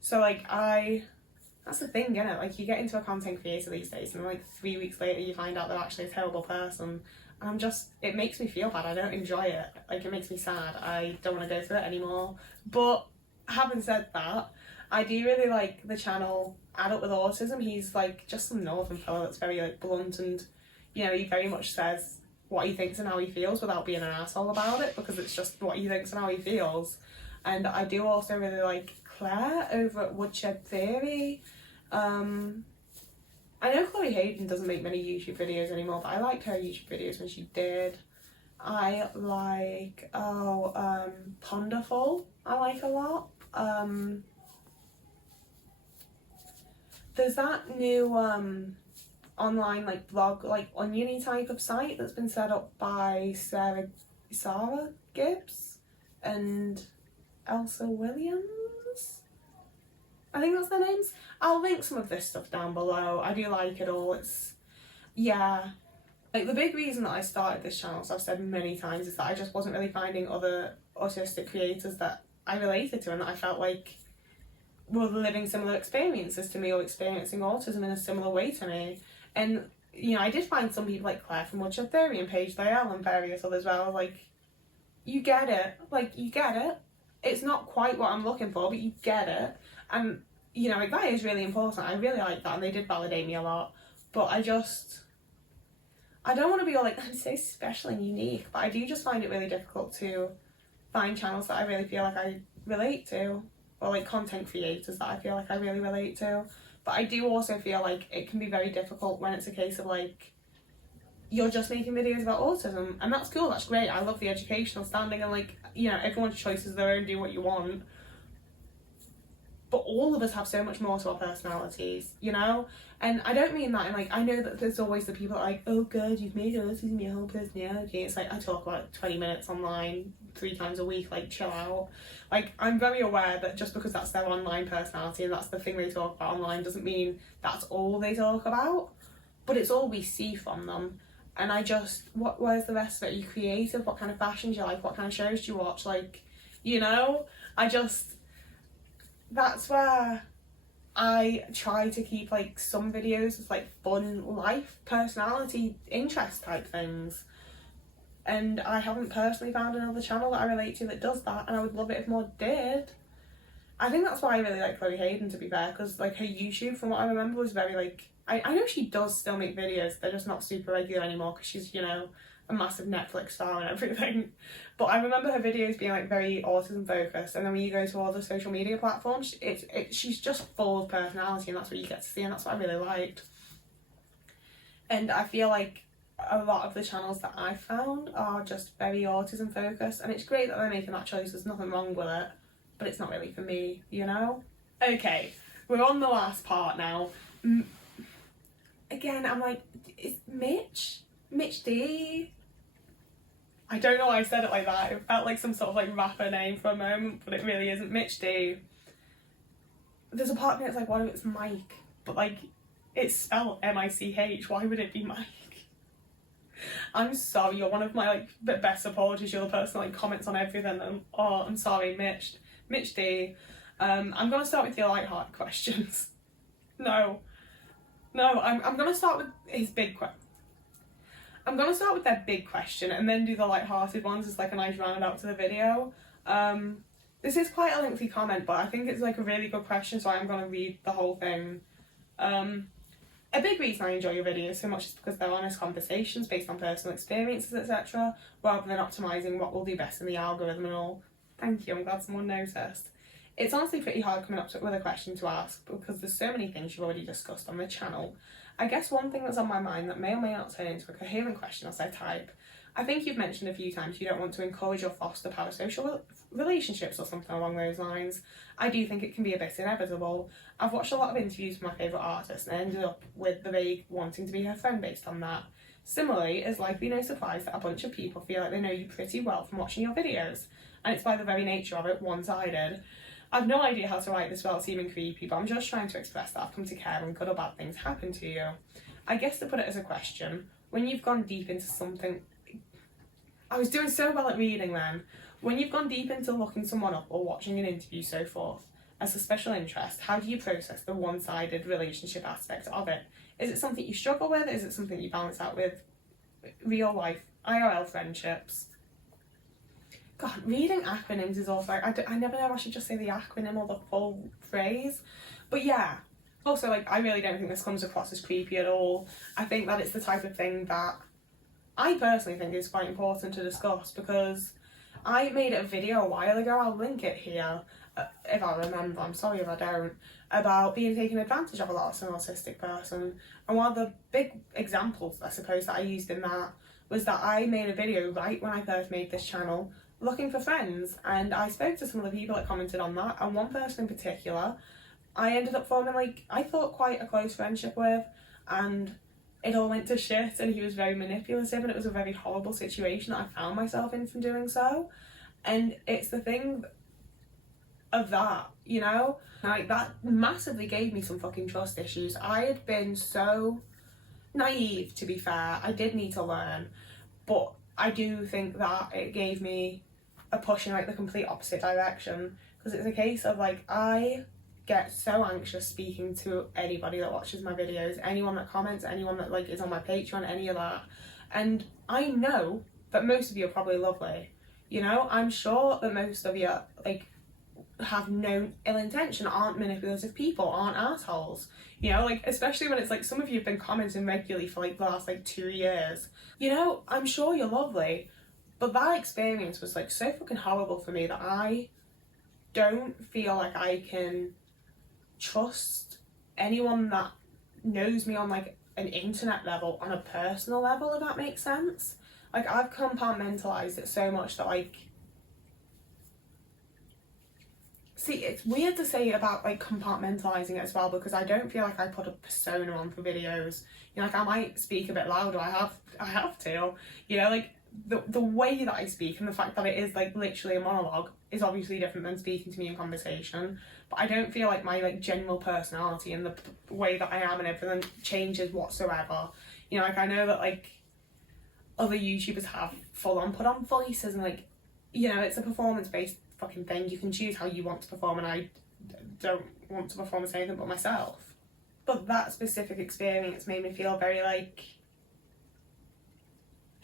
So, like, that's the thing, isn't it? Like, you get into a content creator these days and, like, 3 weeks later you find out they're actually a terrible person. And it makes me feel bad. I don't enjoy it. Like, it makes me sad. I don't want to go through it anymore. But having said that, I do really like the channel Adult with Autism. He's, like, just some northern fella that's very, like, blunt and, you know, he very much says what he thinks and how he feels without being an asshole about it, because it's just what he thinks and how he feels. And I do also really like Claire over at Woodshed Theory. I know Chloe Hayden doesn't make many YouTube videos anymore, but I liked her YouTube videos when she did. I like, Ponderful, I like a lot. There's that new online, like, blog, like, oniony type of site that's been set up by Sarah Gibbs and Elsa Williams. I think that's their names. I'll link some of this stuff down below. I do like it all. It's, yeah. Like, the big reason that I started this channel, as I've said many times, is that I just wasn't really finding other autistic creators that I related to and that I felt like were living similar experiences to me or experiencing autism in a similar way to me. And, you know, I did find some people like Claire from Woodshed Theory and Paige Dale and various others where I was like, you get it. Like, you get it. It's not quite what I'm looking for, but you get it. And, you know, like, that is really important. I really like that, and they did validate me a lot. But I don't want to be all like, I'm so special and unique, but I do just find it really difficult to find channels that I really feel like I relate to. or like content creators that I feel like I really relate to. But I do also feel like it can be very difficult when it's a case of like you're just making videos about autism, and that's cool, that's great. I love the educational standing, and like, you know, everyone's choice is their own, do what you want. But all of us have so much more to our personalities, you know? And I don't mean that in like, I know that there's always the people that are like, oh god, you've made autism your whole personality. It's like, I talk about 20 minutes online 3 times a week, like chill out. Like, I'm very aware that just because that's their online personality and that's the thing they talk about online doesn't mean that's all they talk about. But it's all we see from them. And I just, where's the rest of it? Are you creative? What kind of fashion do you like? What kind of shows do you watch? Like, you know, that's where I try to keep like some videos with like fun life, personality, interest type things. And I haven't personally found another channel that I relate to that does that, and I would love it if more did. I think that's why I really like Chloe Hayden, to be fair, because like her YouTube, from what I remember, was very like, I know she does still make videos, they're just not super regular anymore because she's, you know, a massive Netflix star and everything. But I remember her videos being like very autism focused, and then when you go to all the social media platforms, she's just full of personality, and that's what you get to see, and that's what I really liked. And I feel like a lot of the channels that I found are just very autism focused, and it's great that they're making that choice, there's nothing wrong with it, but it's not really for me, you know? Okay, we're on the last part now. Again, I'm like, it's Mitch D. I don't know why I said it like that. It felt like some sort of like rapper name for a moment, but it really isn't. Mitch D. There's a part of me that's like, what if it's Mike? But like, it's spelled M-I-C-H. Why would it be Mike? I'm sorry, you're one of my like best supporters. You're the person that like comments on everything. And oh, I'm sorry, Mitch D. I'm gonna start with your light-hearted questions. No, I'm gonna start with his big question. I'm going to start with their big question and then do the light-hearted ones as like a nice round out to the video. This is quite a lengthy comment, but I think it's like a really good question, so I'm going to read the whole thing. A big reason I enjoy your videos so much is because they're honest conversations based on personal experiences, etc., rather than optimising what will do best in the algorithm and all. Thank you, I'm glad someone noticed. It's honestly pretty hard coming up with a question to ask because there's so many things you've already discussed on the channel. I guess one thing that's on my mind that may or may not turn into a coherent question as I type. I think you've mentioned a few times you don't want to encourage or foster parasocial relationships or something along those lines. I do think it can be a bit inevitable. I've watched a lot of interviews with my favourite artists and ended up with the vague wanting to be her friend based on that. Similarly, it's likely no surprise that a bunch of people feel like they know you pretty well from watching your videos, and it's by the very nature of it one-sided. I've no idea how to write this without seeming creepy, but I'm just trying to express that I've come to care when good or bad things happen to you. I guess to put it as a question, when you've gone deep into something... I was doing so well at reading then. When you've gone deep into looking someone up or watching an interview, so forth, as a special interest, how do you process the one-sided relationship aspect of it? Is it something you struggle with? Is it something you balance out with real life, IRL friendships? God, reading acronyms is also, I never know if I should just say the acronym or the full phrase. But yeah, also like, I really don't think this comes across as creepy at all. I think that it's the type of thing that I personally think is quite important to discuss, because I made a video a while ago, I'll link it here, if I remember, I'm sorry if I don't, about being taken advantage of a lot as an autistic person. And one of the big examples, I suppose, that I used in that was that I made a video right when I first made this channel, looking for friends, and I spoke to some of the people that commented on that, and one person in particular I ended up forming like, I thought, quite a close friendship with, and it all went to shit, and he was very manipulative, and it was a very horrible situation that I found myself in from doing so. And it's the thing of that, you know, like that massively gave me some fucking trust issues. I had been so naive, to be fair. I did need to learn, but I do think that it gave me a push in like the complete opposite direction, because it's a case of like, I get so anxious speaking to anybody that watches my videos, anyone that comments, anyone that like is on my Patreon, any of that. And I know that most of you are probably lovely, you know, I'm sure that most of you like have no ill intention, aren't manipulative people, aren't assholes, you know, like especially when it's like some of you have been commenting regularly for like the last like 2 years, you know, I'm sure you're lovely. But that experience was like so fucking horrible for me that I don't feel like I can trust anyone that knows me on like an internet level on a personal level, if that makes sense. Like, I've compartmentalized it so much that like, see, it's weird to say about like compartmentalizing it as well, because I don't feel like I put a persona on for videos. You know, like I might speak a bit louder, I have to, you know, like the way that I speak and the fact that it is like literally a monologue is obviously different than speaking to me in conversation. But I don't feel like my like general personality and the way that I am and everything changes whatsoever. You know, like I know that like other YouTubers have full on put on voices and like, you know, it's a performance based fucking thing. You can choose how you want to perform, and I don't want to perform as anything but myself. But that specific experience made me feel very like,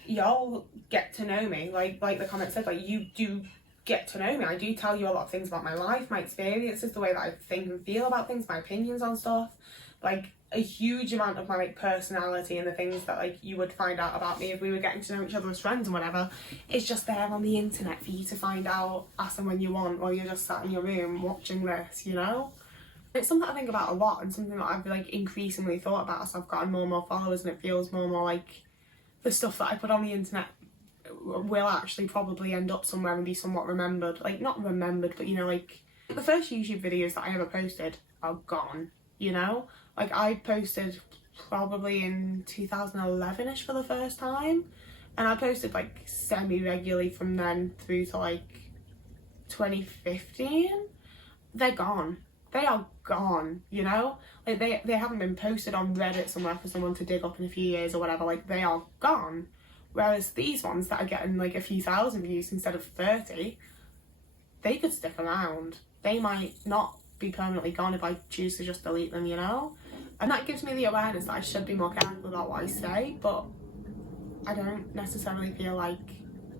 y'all get to know me, like the comment said, like you do get to know me. I do tell you a lot of things about my life, my experiences, the way that I think and feel about things, my opinions on stuff, like a huge amount of my like personality and the things that like you would find out about me if we were getting to know each other as friends and whatever, it's just there on the internet for you to find out as and when you want, while you're just sat in your room watching this, you know? It's something I think about a lot, and something that I've like increasingly thought about as I've gotten more and more followers, and it feels more and more like the stuff that I put on the internet will actually probably end up somewhere and be somewhat remembered. Like, not remembered, but you know, like the first YouTube videos that I ever posted are gone, you know? Like, I posted probably in 2011ish for the first time, and I posted like semi-regularly from then through to like 2015. They're gone. They are gone, you know? Like, they haven't been posted on Reddit somewhere for someone to dig up in a few years or whatever. Like, they are gone. Whereas these ones that are getting like a few thousand views instead of 30, they could stick around. They might not be permanently gone if I choose to just delete them, you know? And that gives me the awareness that I should be more careful about what I say, but I don't necessarily feel like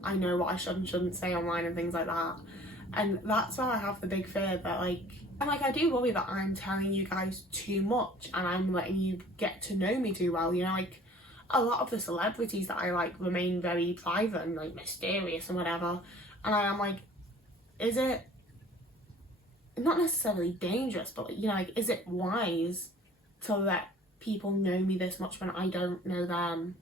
I know what I should and shouldn't say online and things like that. And that's why I have the big fear that like, and like I do worry that I'm telling you guys too much and I'm letting you get to know me too well, you know? Like, a lot of the celebrities that I like remain very private and like mysterious and whatever, and I am like, is it not necessarily dangerous, but you know, like, is it wise to let people know me this much when I don't know them?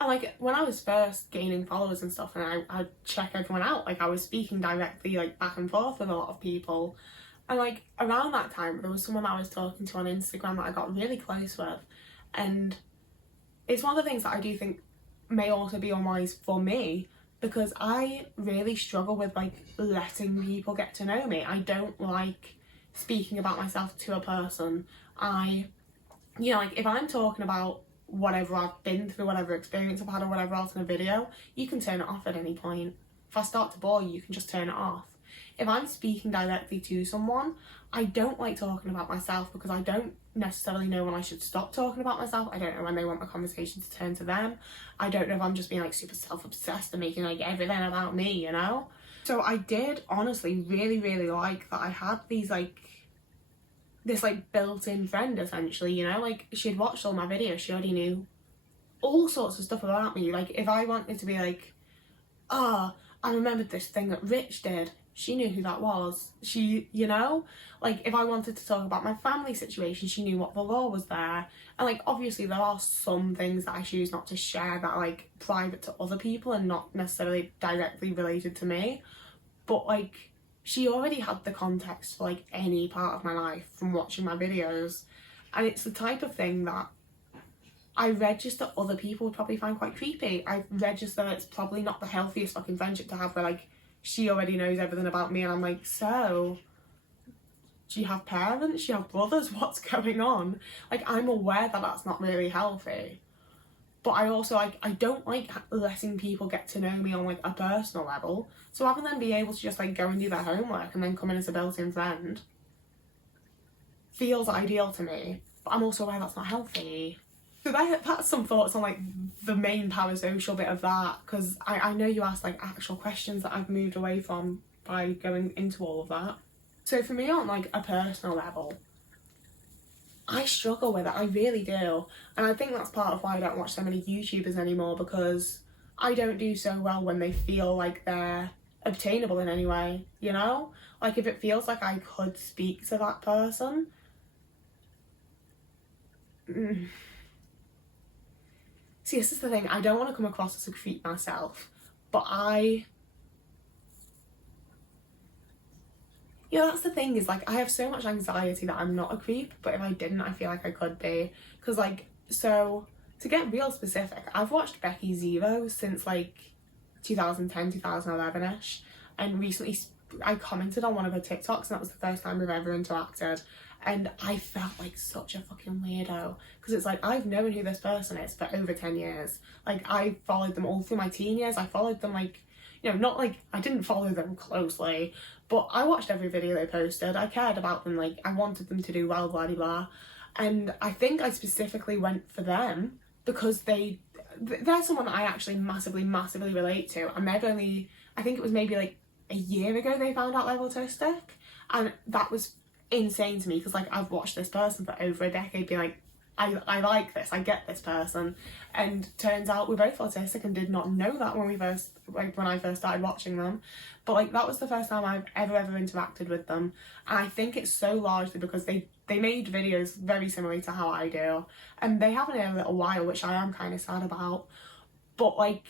And like, when I was first gaining followers and stuff, and I'd check everyone out, like I was speaking directly like back and forth with a lot of people, and like around that time there was someone I was talking to on Instagram that I got really close with, and it's one of the things that I do think may also be unwise for me, because I really struggle with like letting people get to know me. I don't like speaking about myself to a person. You know, like if I'm talking about whatever I've been through, whatever experience I've had or whatever else in a video, you can turn it off at any point. If I start to bore you, you can just turn it off. If I'm speaking directly to someone, I don't like talking about myself because I don't necessarily know when I should stop talking about myself. I don't know when they want the conversation to turn to them. I don't know if I'm just being like super self-obsessed and making like everything about me, you know? So I did honestly really, really like that I had these like, this like built-in friend essentially, you know? Like, she'd watched all my videos, she already knew all sorts of stuff about me. Like, if I wanted to be like, oh, I remembered this thing that Rich did, she knew who that was. She, you know, like if I wanted to talk about my family situation, she knew what the law was there. And like, obviously there are some things that I choose not to share that are like private to other people and not necessarily directly related to me. But like, she already had the context for like any part of my life from watching my videos. And it's the type of thing that I register other people would probably find quite creepy. I register it's probably not the healthiest fucking friendship to have where like, she already knows everything about me and I'm like, so do you have parents? Do you have brothers? What's going on? Like, I'm aware that that's not really healthy, but I also like, I don't like letting people get to know me on like a personal level. So having them be able to just like go and do their homework and then come in as a built-in friend feels ideal to me, but I'm also aware that's not healthy. So that's some thoughts on like the main parasocial bit of that, because I know you asked like actual questions that I've moved away from by going into all of that. So for me on like a personal level, I struggle with it, I really do. And I think that's part of why I don't watch so many YouTubers anymore, because I don't do so well when they feel like they're obtainable in any way, you know? Like, if it feels like I could speak to that person, see, this is the thing, I don't want to come across as a creep myself, but that's the thing, is like, I have so much anxiety that I'm not a creep, but if I didn't, I feel like I could be. Because like, so to get real specific, I've watched Becky Zero since like 2010, 2011ish, and recently I commented on one of her TikToks, and that was the first time we've ever interacted, and I felt like such a fucking weirdo, because it's like, I've known who this person is for over 10 years. Like, I followed them all through my teen years. I followed them, like, you know, not like, I didn't follow them closely, but I watched every video they posted. I cared about them, like, I wanted them to do well, blah, blah, blah. And I think I specifically went for them because they're someone that I actually massively relate to. And they've only, I think it was maybe like a year ago they found out they're autistic. And that was insane to me, because like, I've watched this person for over a decade, being like, I like this, I get this person, and turns out we're both autistic and did not know that when I first started watching them. But like, that was the first time I've ever interacted with them, and I think it's so largely because they made videos very similarly to how I do, and they haven't in a little while, which I am kind of sad about. But like,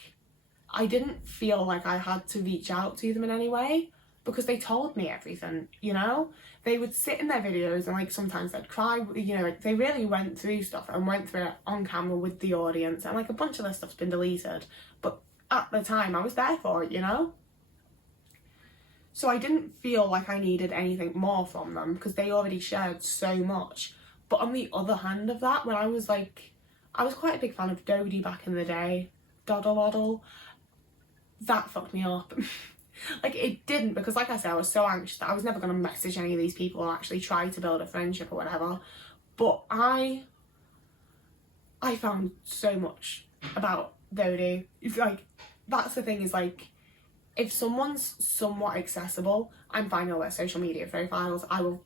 I didn't feel like I had to reach out to them in any way, because they told me everything, you know? They would sit in their videos and like, sometimes they'd cry, you know, like, they really went through stuff and went through it on camera with the audience, and like, a bunch of their stuff's been deleted, but at the time I was there for it, you know? So I didn't feel like I needed anything more from them, because they already shared so much. But on the other hand of that, when I was quite a big fan of Dodie back in the day, Doddle Waddle, that fucked me up. Like, it didn't, because like I said, I was so anxious that I was never going to message any of these people or actually try to build a friendship or whatever. But I found so much about Dodie. It's like, that's the thing, is like, if someone's somewhat accessible, I'm fine with their social media profiles. I will,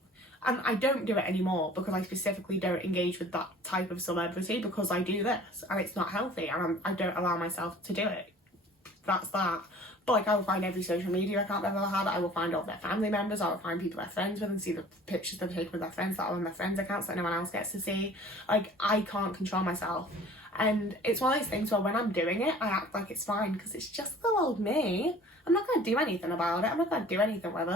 and I don't do it anymore because I specifically don't engage with that type of celebrity, because I do this and it's not healthy, and I don't allow myself to do it. That's that. But like, I will find every social media account they've ever had. I will find all their family members. I will find people they're friends with and see the pictures they've taken with their friends that are on their friends' accounts that no one else gets to see. Like, I can't control myself. And it's one of those things where when I'm doing it, I act like it's fine, because it's just little old me. I'm not going to do anything about it. I'm not going to do anything with it.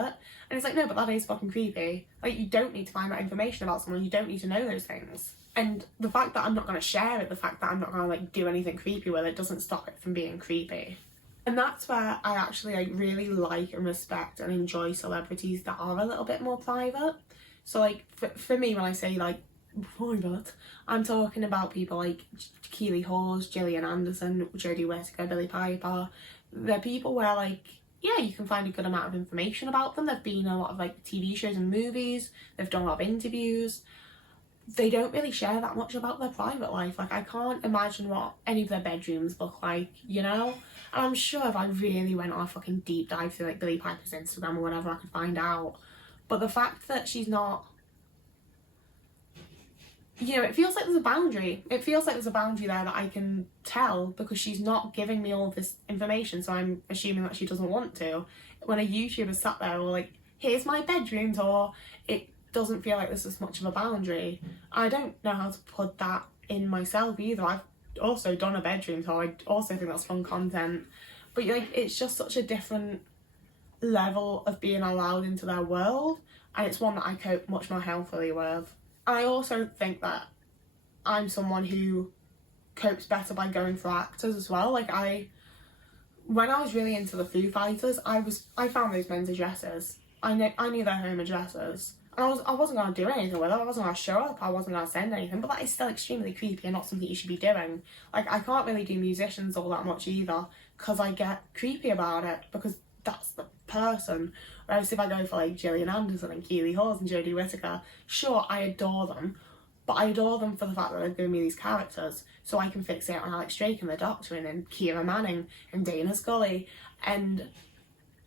And it's like, no, but that is fucking creepy. Like, you don't need to find that information about someone. You don't need to know those things. And the fact that I'm not going to share it, the fact that I'm not going to like do anything creepy with it, doesn't stop it from being creepy. And that's where I actually like really like and respect and enjoy celebrities that are a little bit more private. So like, for me, when I say like private, I'm talking about people like Keely Hawes, Gillian Anderson, Jodie Whittaker, Billie Piper. They're people where like, yeah, you can find a good amount of information about them. They've been in a lot of like TV shows and movies. They've done a lot of interviews. They don't really share that much about their private life. Like, I can't imagine what any of their bedrooms look like, you know? And I'm sure if I really went on a fucking deep dive through like Billie Piper's Instagram or whatever, I could find out. But the fact that she's not, you know, it feels like there's a boundary. It feels like there's a boundary there that I can tell, because she's not giving me all this information, so I'm assuming that she doesn't want to. When a YouTuber sat there or like, here's my bedrooms, or it doesn't feel like there's as much of a boundary. I don't know how to put that in myself either. I've also done a bedroom tour. I also think that's fun content. But like, it's just such a different level of being allowed into their world, and it's one that I cope much more healthily with. I also think that I'm someone who copes better by going for actors as well. Like, when I was really into the Foo Fighters, I found those men's addresses. I knew their home addresses. And I wasn't going to do anything with it. I wasn't going to show up. I wasn't going to send anything. But that is still extremely creepy and not something you should be doing. Like, I can't really do musicians all that much either, because I get creepy about it, because that's the person. Whereas if I go for like Gillian Anderson and Keely Hawes and Jodie Whittaker, sure, I adore them. But I adore them for the fact that they've given me these characters, so I can fixate on Alex Drake and the Doctor and Keira Manning and Dana Scully. And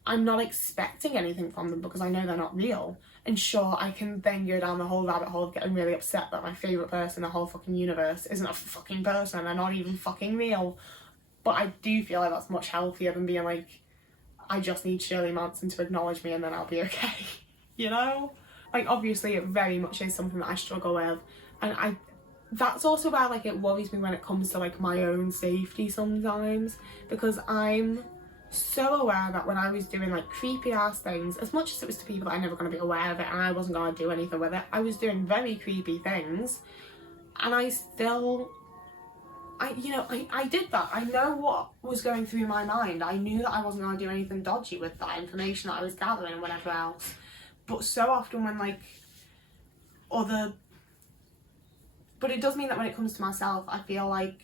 I'm not expecting anything from them because I know they're not real. And sure, I can then go down the whole rabbit hole of getting really upset that my favourite person in the whole fucking universe isn't a fucking person, they're not even fucking real. But I do feel like that's much healthier than being like, I just need Shirley Manson to acknowledge me and then I'll be okay, you know? Like, obviously it very much is something that I struggle with, and that's also where like it worries me when it comes to like my own safety sometimes, because I'm so aware that when I was doing like creepy ass things, as much as it was to people that are never going to be aware of it and I wasn't going to do anything with it, I was doing very creepy things, and I still, I did that. I know what was going through my mind. I knew that I wasn't going to do anything dodgy with that information that I was gathering and whatever else. But so often when like but it does mean that when it comes to myself, I feel like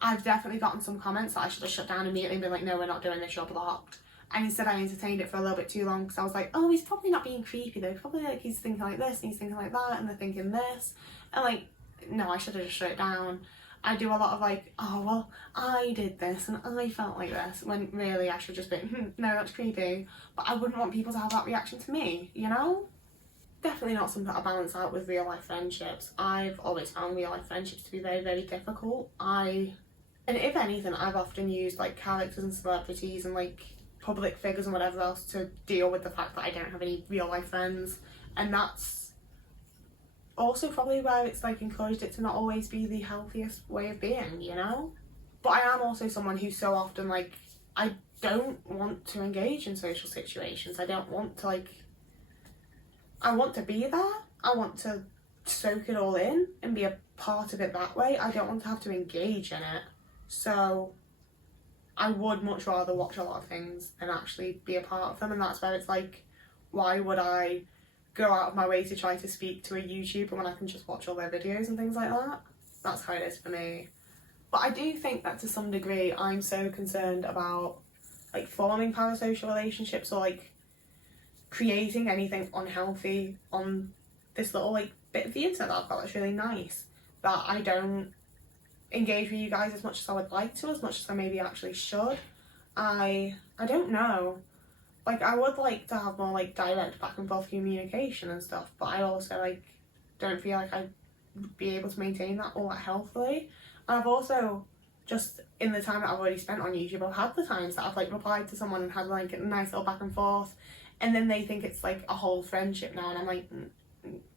I've definitely gotten some comments that I should have shut down immediately and been like, no, we're not doing this, you're blocked. And instead I entertained it for a little bit too long, because I was like, oh, he's probably not being creepy though. Probably like he's thinking like this and he's thinking like that and they're thinking this. And like, no, I should have just shut it down. I do a lot of like, oh, well, I did this and I felt like this, when really I should just be, no, that's creepy. But I wouldn't want people to have that reaction to me, you know? Definitely not something I balance out with real life friendships. I've always found real life friendships to be very, very difficult. And if anything, I've often used like characters and celebrities and like public figures and whatever else to deal with the fact that I don't have any real life friends. And that's also probably where it's like encouraged it to not always be the healthiest way of being, you know? But I am also someone who so often like, I don't want to engage in social situations. I don't want to like, I want to be there. I want to soak it all in and be a part of it that way. I don't want to have to engage in it. So I would much rather watch a lot of things than actually be a part of them. And that's where it's like, why would I go out of my way to try to speak to a YouTuber when I can just watch all their videos and things like that? That's how it is for me. But I do think that to some degree I'm so concerned about like forming parasocial relationships or like creating anything unhealthy on this little like bit of the internet that I've got that's really nice, that I don't engage with you guys as much as I would like to, as much as I maybe actually should. I don't know, like I would like to have more like direct back and forth communication and stuff, but I also like don't feel like I'd be able to maintain that all that healthily. And I've also, just in the time that I've already spent on YouTube, I've had the times that I've like replied to someone and had like a nice little back and forth, and then they think it's like a whole friendship now, and I'm like,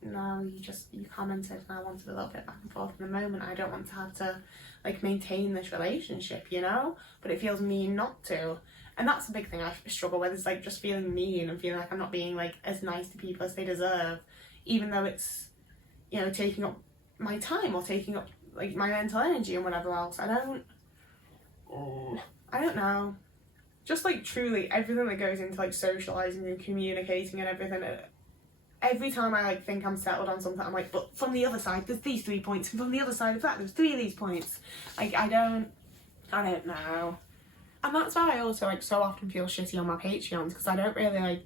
no, you commented and I wanted a little bit back and forth in the moment. I don't want to have to like maintain this relationship, you know? But it feels mean not to. And that's a big thing I struggle with, is like just feeling mean and feeling like I'm not being like as nice to people as they deserve, even though it's, you know, taking up my time or taking up like my mental energy and whatever else. I don't know. Just like truly everything that goes into like socializing and communicating and everything, every time I like think I'm settled on something, I'm like, but from the other side there's these 3 points, and from the other side of that there's 3 of these points. Like I don't know. And that's why I also like so often feel shitty on my Patreons, because I don't really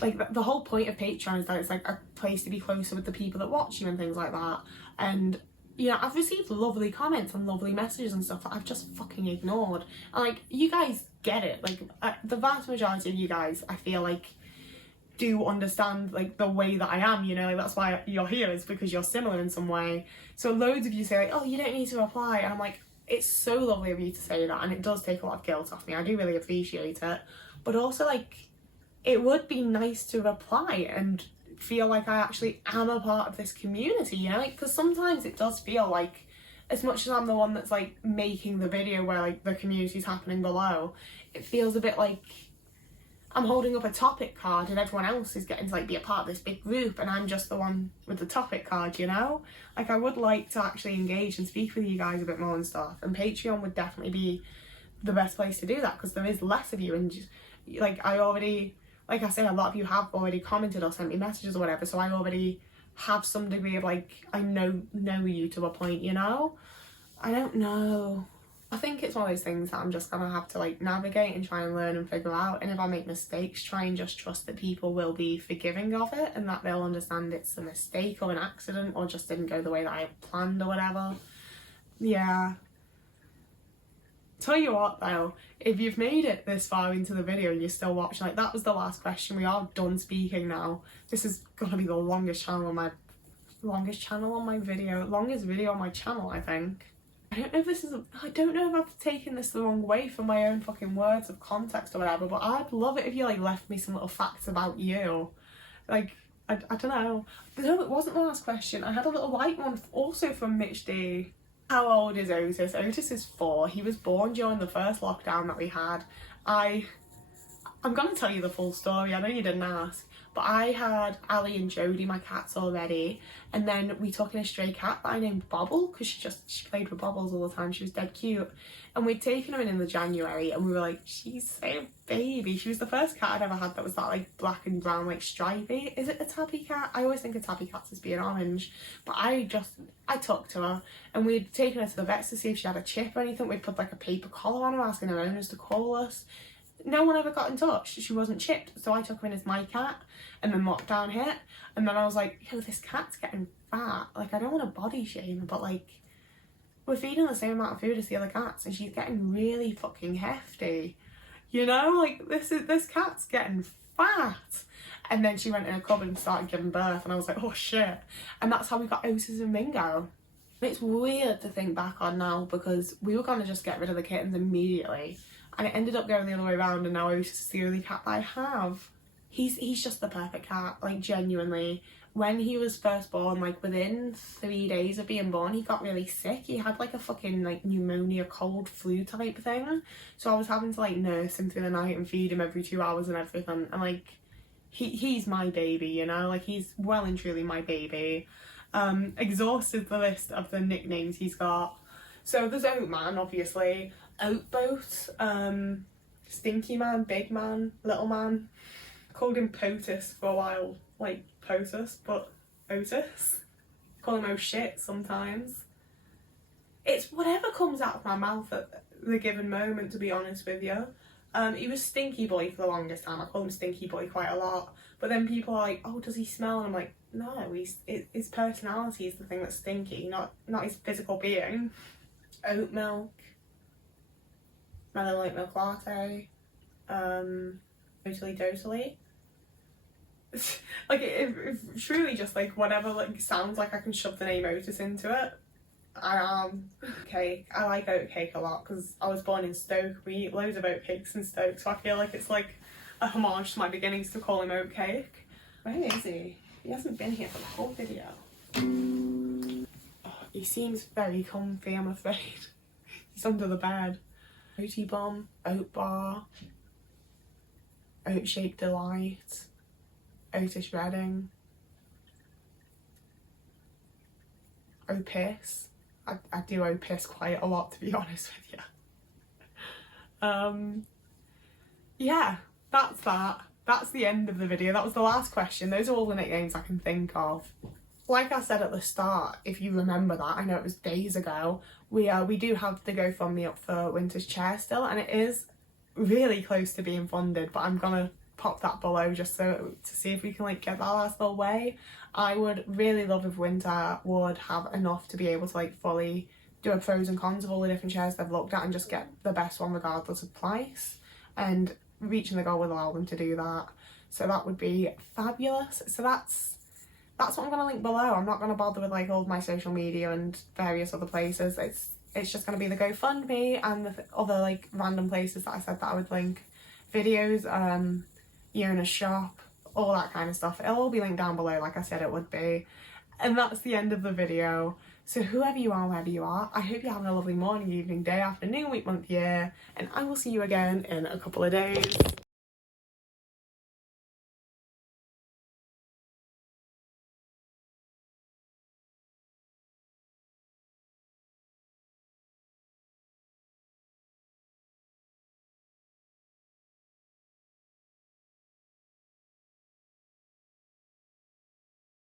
like the whole point of Patreon is that it's like a place to be closer with the people that watch you and things like that. And you know, I've received lovely comments and lovely messages and stuff that I've just fucking ignored. And like, you guys get it. Like, the vast majority of you guys, I feel like, do understand like the way that I am, you know, like that's why you're here, is because you're similar in some way. So loads of you say like, oh, you don't need to reply, and I'm like, it's so lovely of you to say that, and it does take a lot of guilt off me. I do really appreciate it, but also like, it would be nice to reply and feel like I actually am a part of this community, you know, like, because sometimes it does feel like, as much as I'm the one that's like making the video where like the community's happening below, it feels a bit like I'm holding up a topic card and everyone else is getting to like be a part of this big group, and I'm just the one with the topic card, you know? Like, I would like to actually engage and speak with you guys a bit more and stuff, and Patreon would definitely be the best place to do that, because there is less of you, and just, like, like I say, a lot of you have already commented or sent me messages or whatever, so I already have some degree of like, I know you to a point, you know? I don't know. I think it's one of those things that I'm just gonna have to like navigate and try and learn and figure out, and if I make mistakes, try and just trust that people will be forgiving of it, and that they'll understand it's a mistake or an accident or just didn't go the way that I planned or whatever. Yeah. Tell you what though, if you've made it this far into the video and you're still watching, like, that was the last question. We are done speaking now. This is gonna be the longest video on my channel, I think. I don't know if this is, I don't know if I've taken this the wrong way from my own fucking words of context or whatever, but I'd love it if you like left me some little facts about you. Like, I don't know. No, it wasn't the last question. I had a little light one also from Mitch D. How old is Otis? Otis is 4. He was born during the first lockdown that we had. I'm going to tell you the full story. I know you didn't ask. But I had Ali and Jodie, my cats, already. And then we took in a stray cat that I named Bobble because she played with Bobbles all the time. She was dead cute. And we'd taken her in the January and we were like, she's so baby. She was the first cat I'd ever had that was that like black and brown, like stripy. Is it a tabby cat? I always think of tabby cats as being orange. But I took to her and we'd taken her to the vets to see if she had a chip or anything. We'd put like a paper collar on her asking her owners to call us. No one ever got in touch. She wasn't chipped, so I took her in as my cat, and then lockdown hit, and then I was like, yo, this cat's getting fat. Like, I don't want to body shame her, but like, we're feeding the same amount of food as the other cats, and she's getting really fucking hefty. You know, like, this cat's getting fat. And then she went in a cupboard and started giving birth, and I was like, oh shit. And that's how we got Otis and Mingo. It's weird to think back on now, because we were gonna just get rid of the kittens immediately. And it ended up going the other way around, and now Otis is the only cat that I have. He's just the perfect cat, like genuinely. When he was first born, like within 3 days of being born, he got really sick. He had like a fucking like pneumonia, cold, flu type thing. So I was having to like nurse him through the night and feed him every 2 hours and everything. And like, he's my baby, you know? Like, he's well and truly my baby. Exhausted the list of the nicknames he's got. So there's Oatman, obviously. Oatboat, Stinky Man, Big Man, Little Man. Called him POTUS for a while, like POTUS, but Otis. Call him oh shit sometimes. It's whatever comes out of my mouth at the given moment, to be honest with you. He was Stinky Boy for the longest time. I call him Stinky Boy quite a lot. But then people are like, oh, does he smell? And I'm like, no, his personality is the thing that's stinky, not his physical being. Oat milk. Mellow light milk latte, totally. Like it truly just like whatever like sounds like I can shove the name Otis into it. I am. Cake. I like oat cake a lot because I was born in Stoke. We eat loads of oat cakes in Stoke, so I feel like it's like a homage to my beginnings to call him oat cake. Where is he? He hasn't been here for the whole video. Oh, he seems very comfy, I'm afraid. He's under the bed. Oaty Bomb, Oat Bar, Oat Shake Delight, Otis Redding, Opiss. I do Opiss quite a lot, to be honest with you. Yeah, that's that. That's the end of the video. That was the last question. Those are all the nicknames I can think of. Like I said at the start, if you remember that, I know it was days ago, we do have the GoFundMe up for Winter's Chair still, and it is really close to being funded, but I'm gonna pop that below just so to see if we can like get that last little way. I would really love if Winter would have enough to be able to like fully do a pros and cons of all the different chairs they've looked at and just get the best one regardless of price, and reaching the goal would allow them to do that. So that would be fabulous. So that's what I'm gonna link below. I'm not gonna bother with like all of my social media and various other places. It's just gonna be the GoFundMe and the other like random places that I said that I would link. Videos, Iona's shop, all that kind of stuff. It'll all be linked down below like I said it would be. And that's the end of the video. So whoever you are, wherever you are, I hope you're having a lovely morning, evening, day, afternoon, week, month, year, and I will see you again in a couple of days.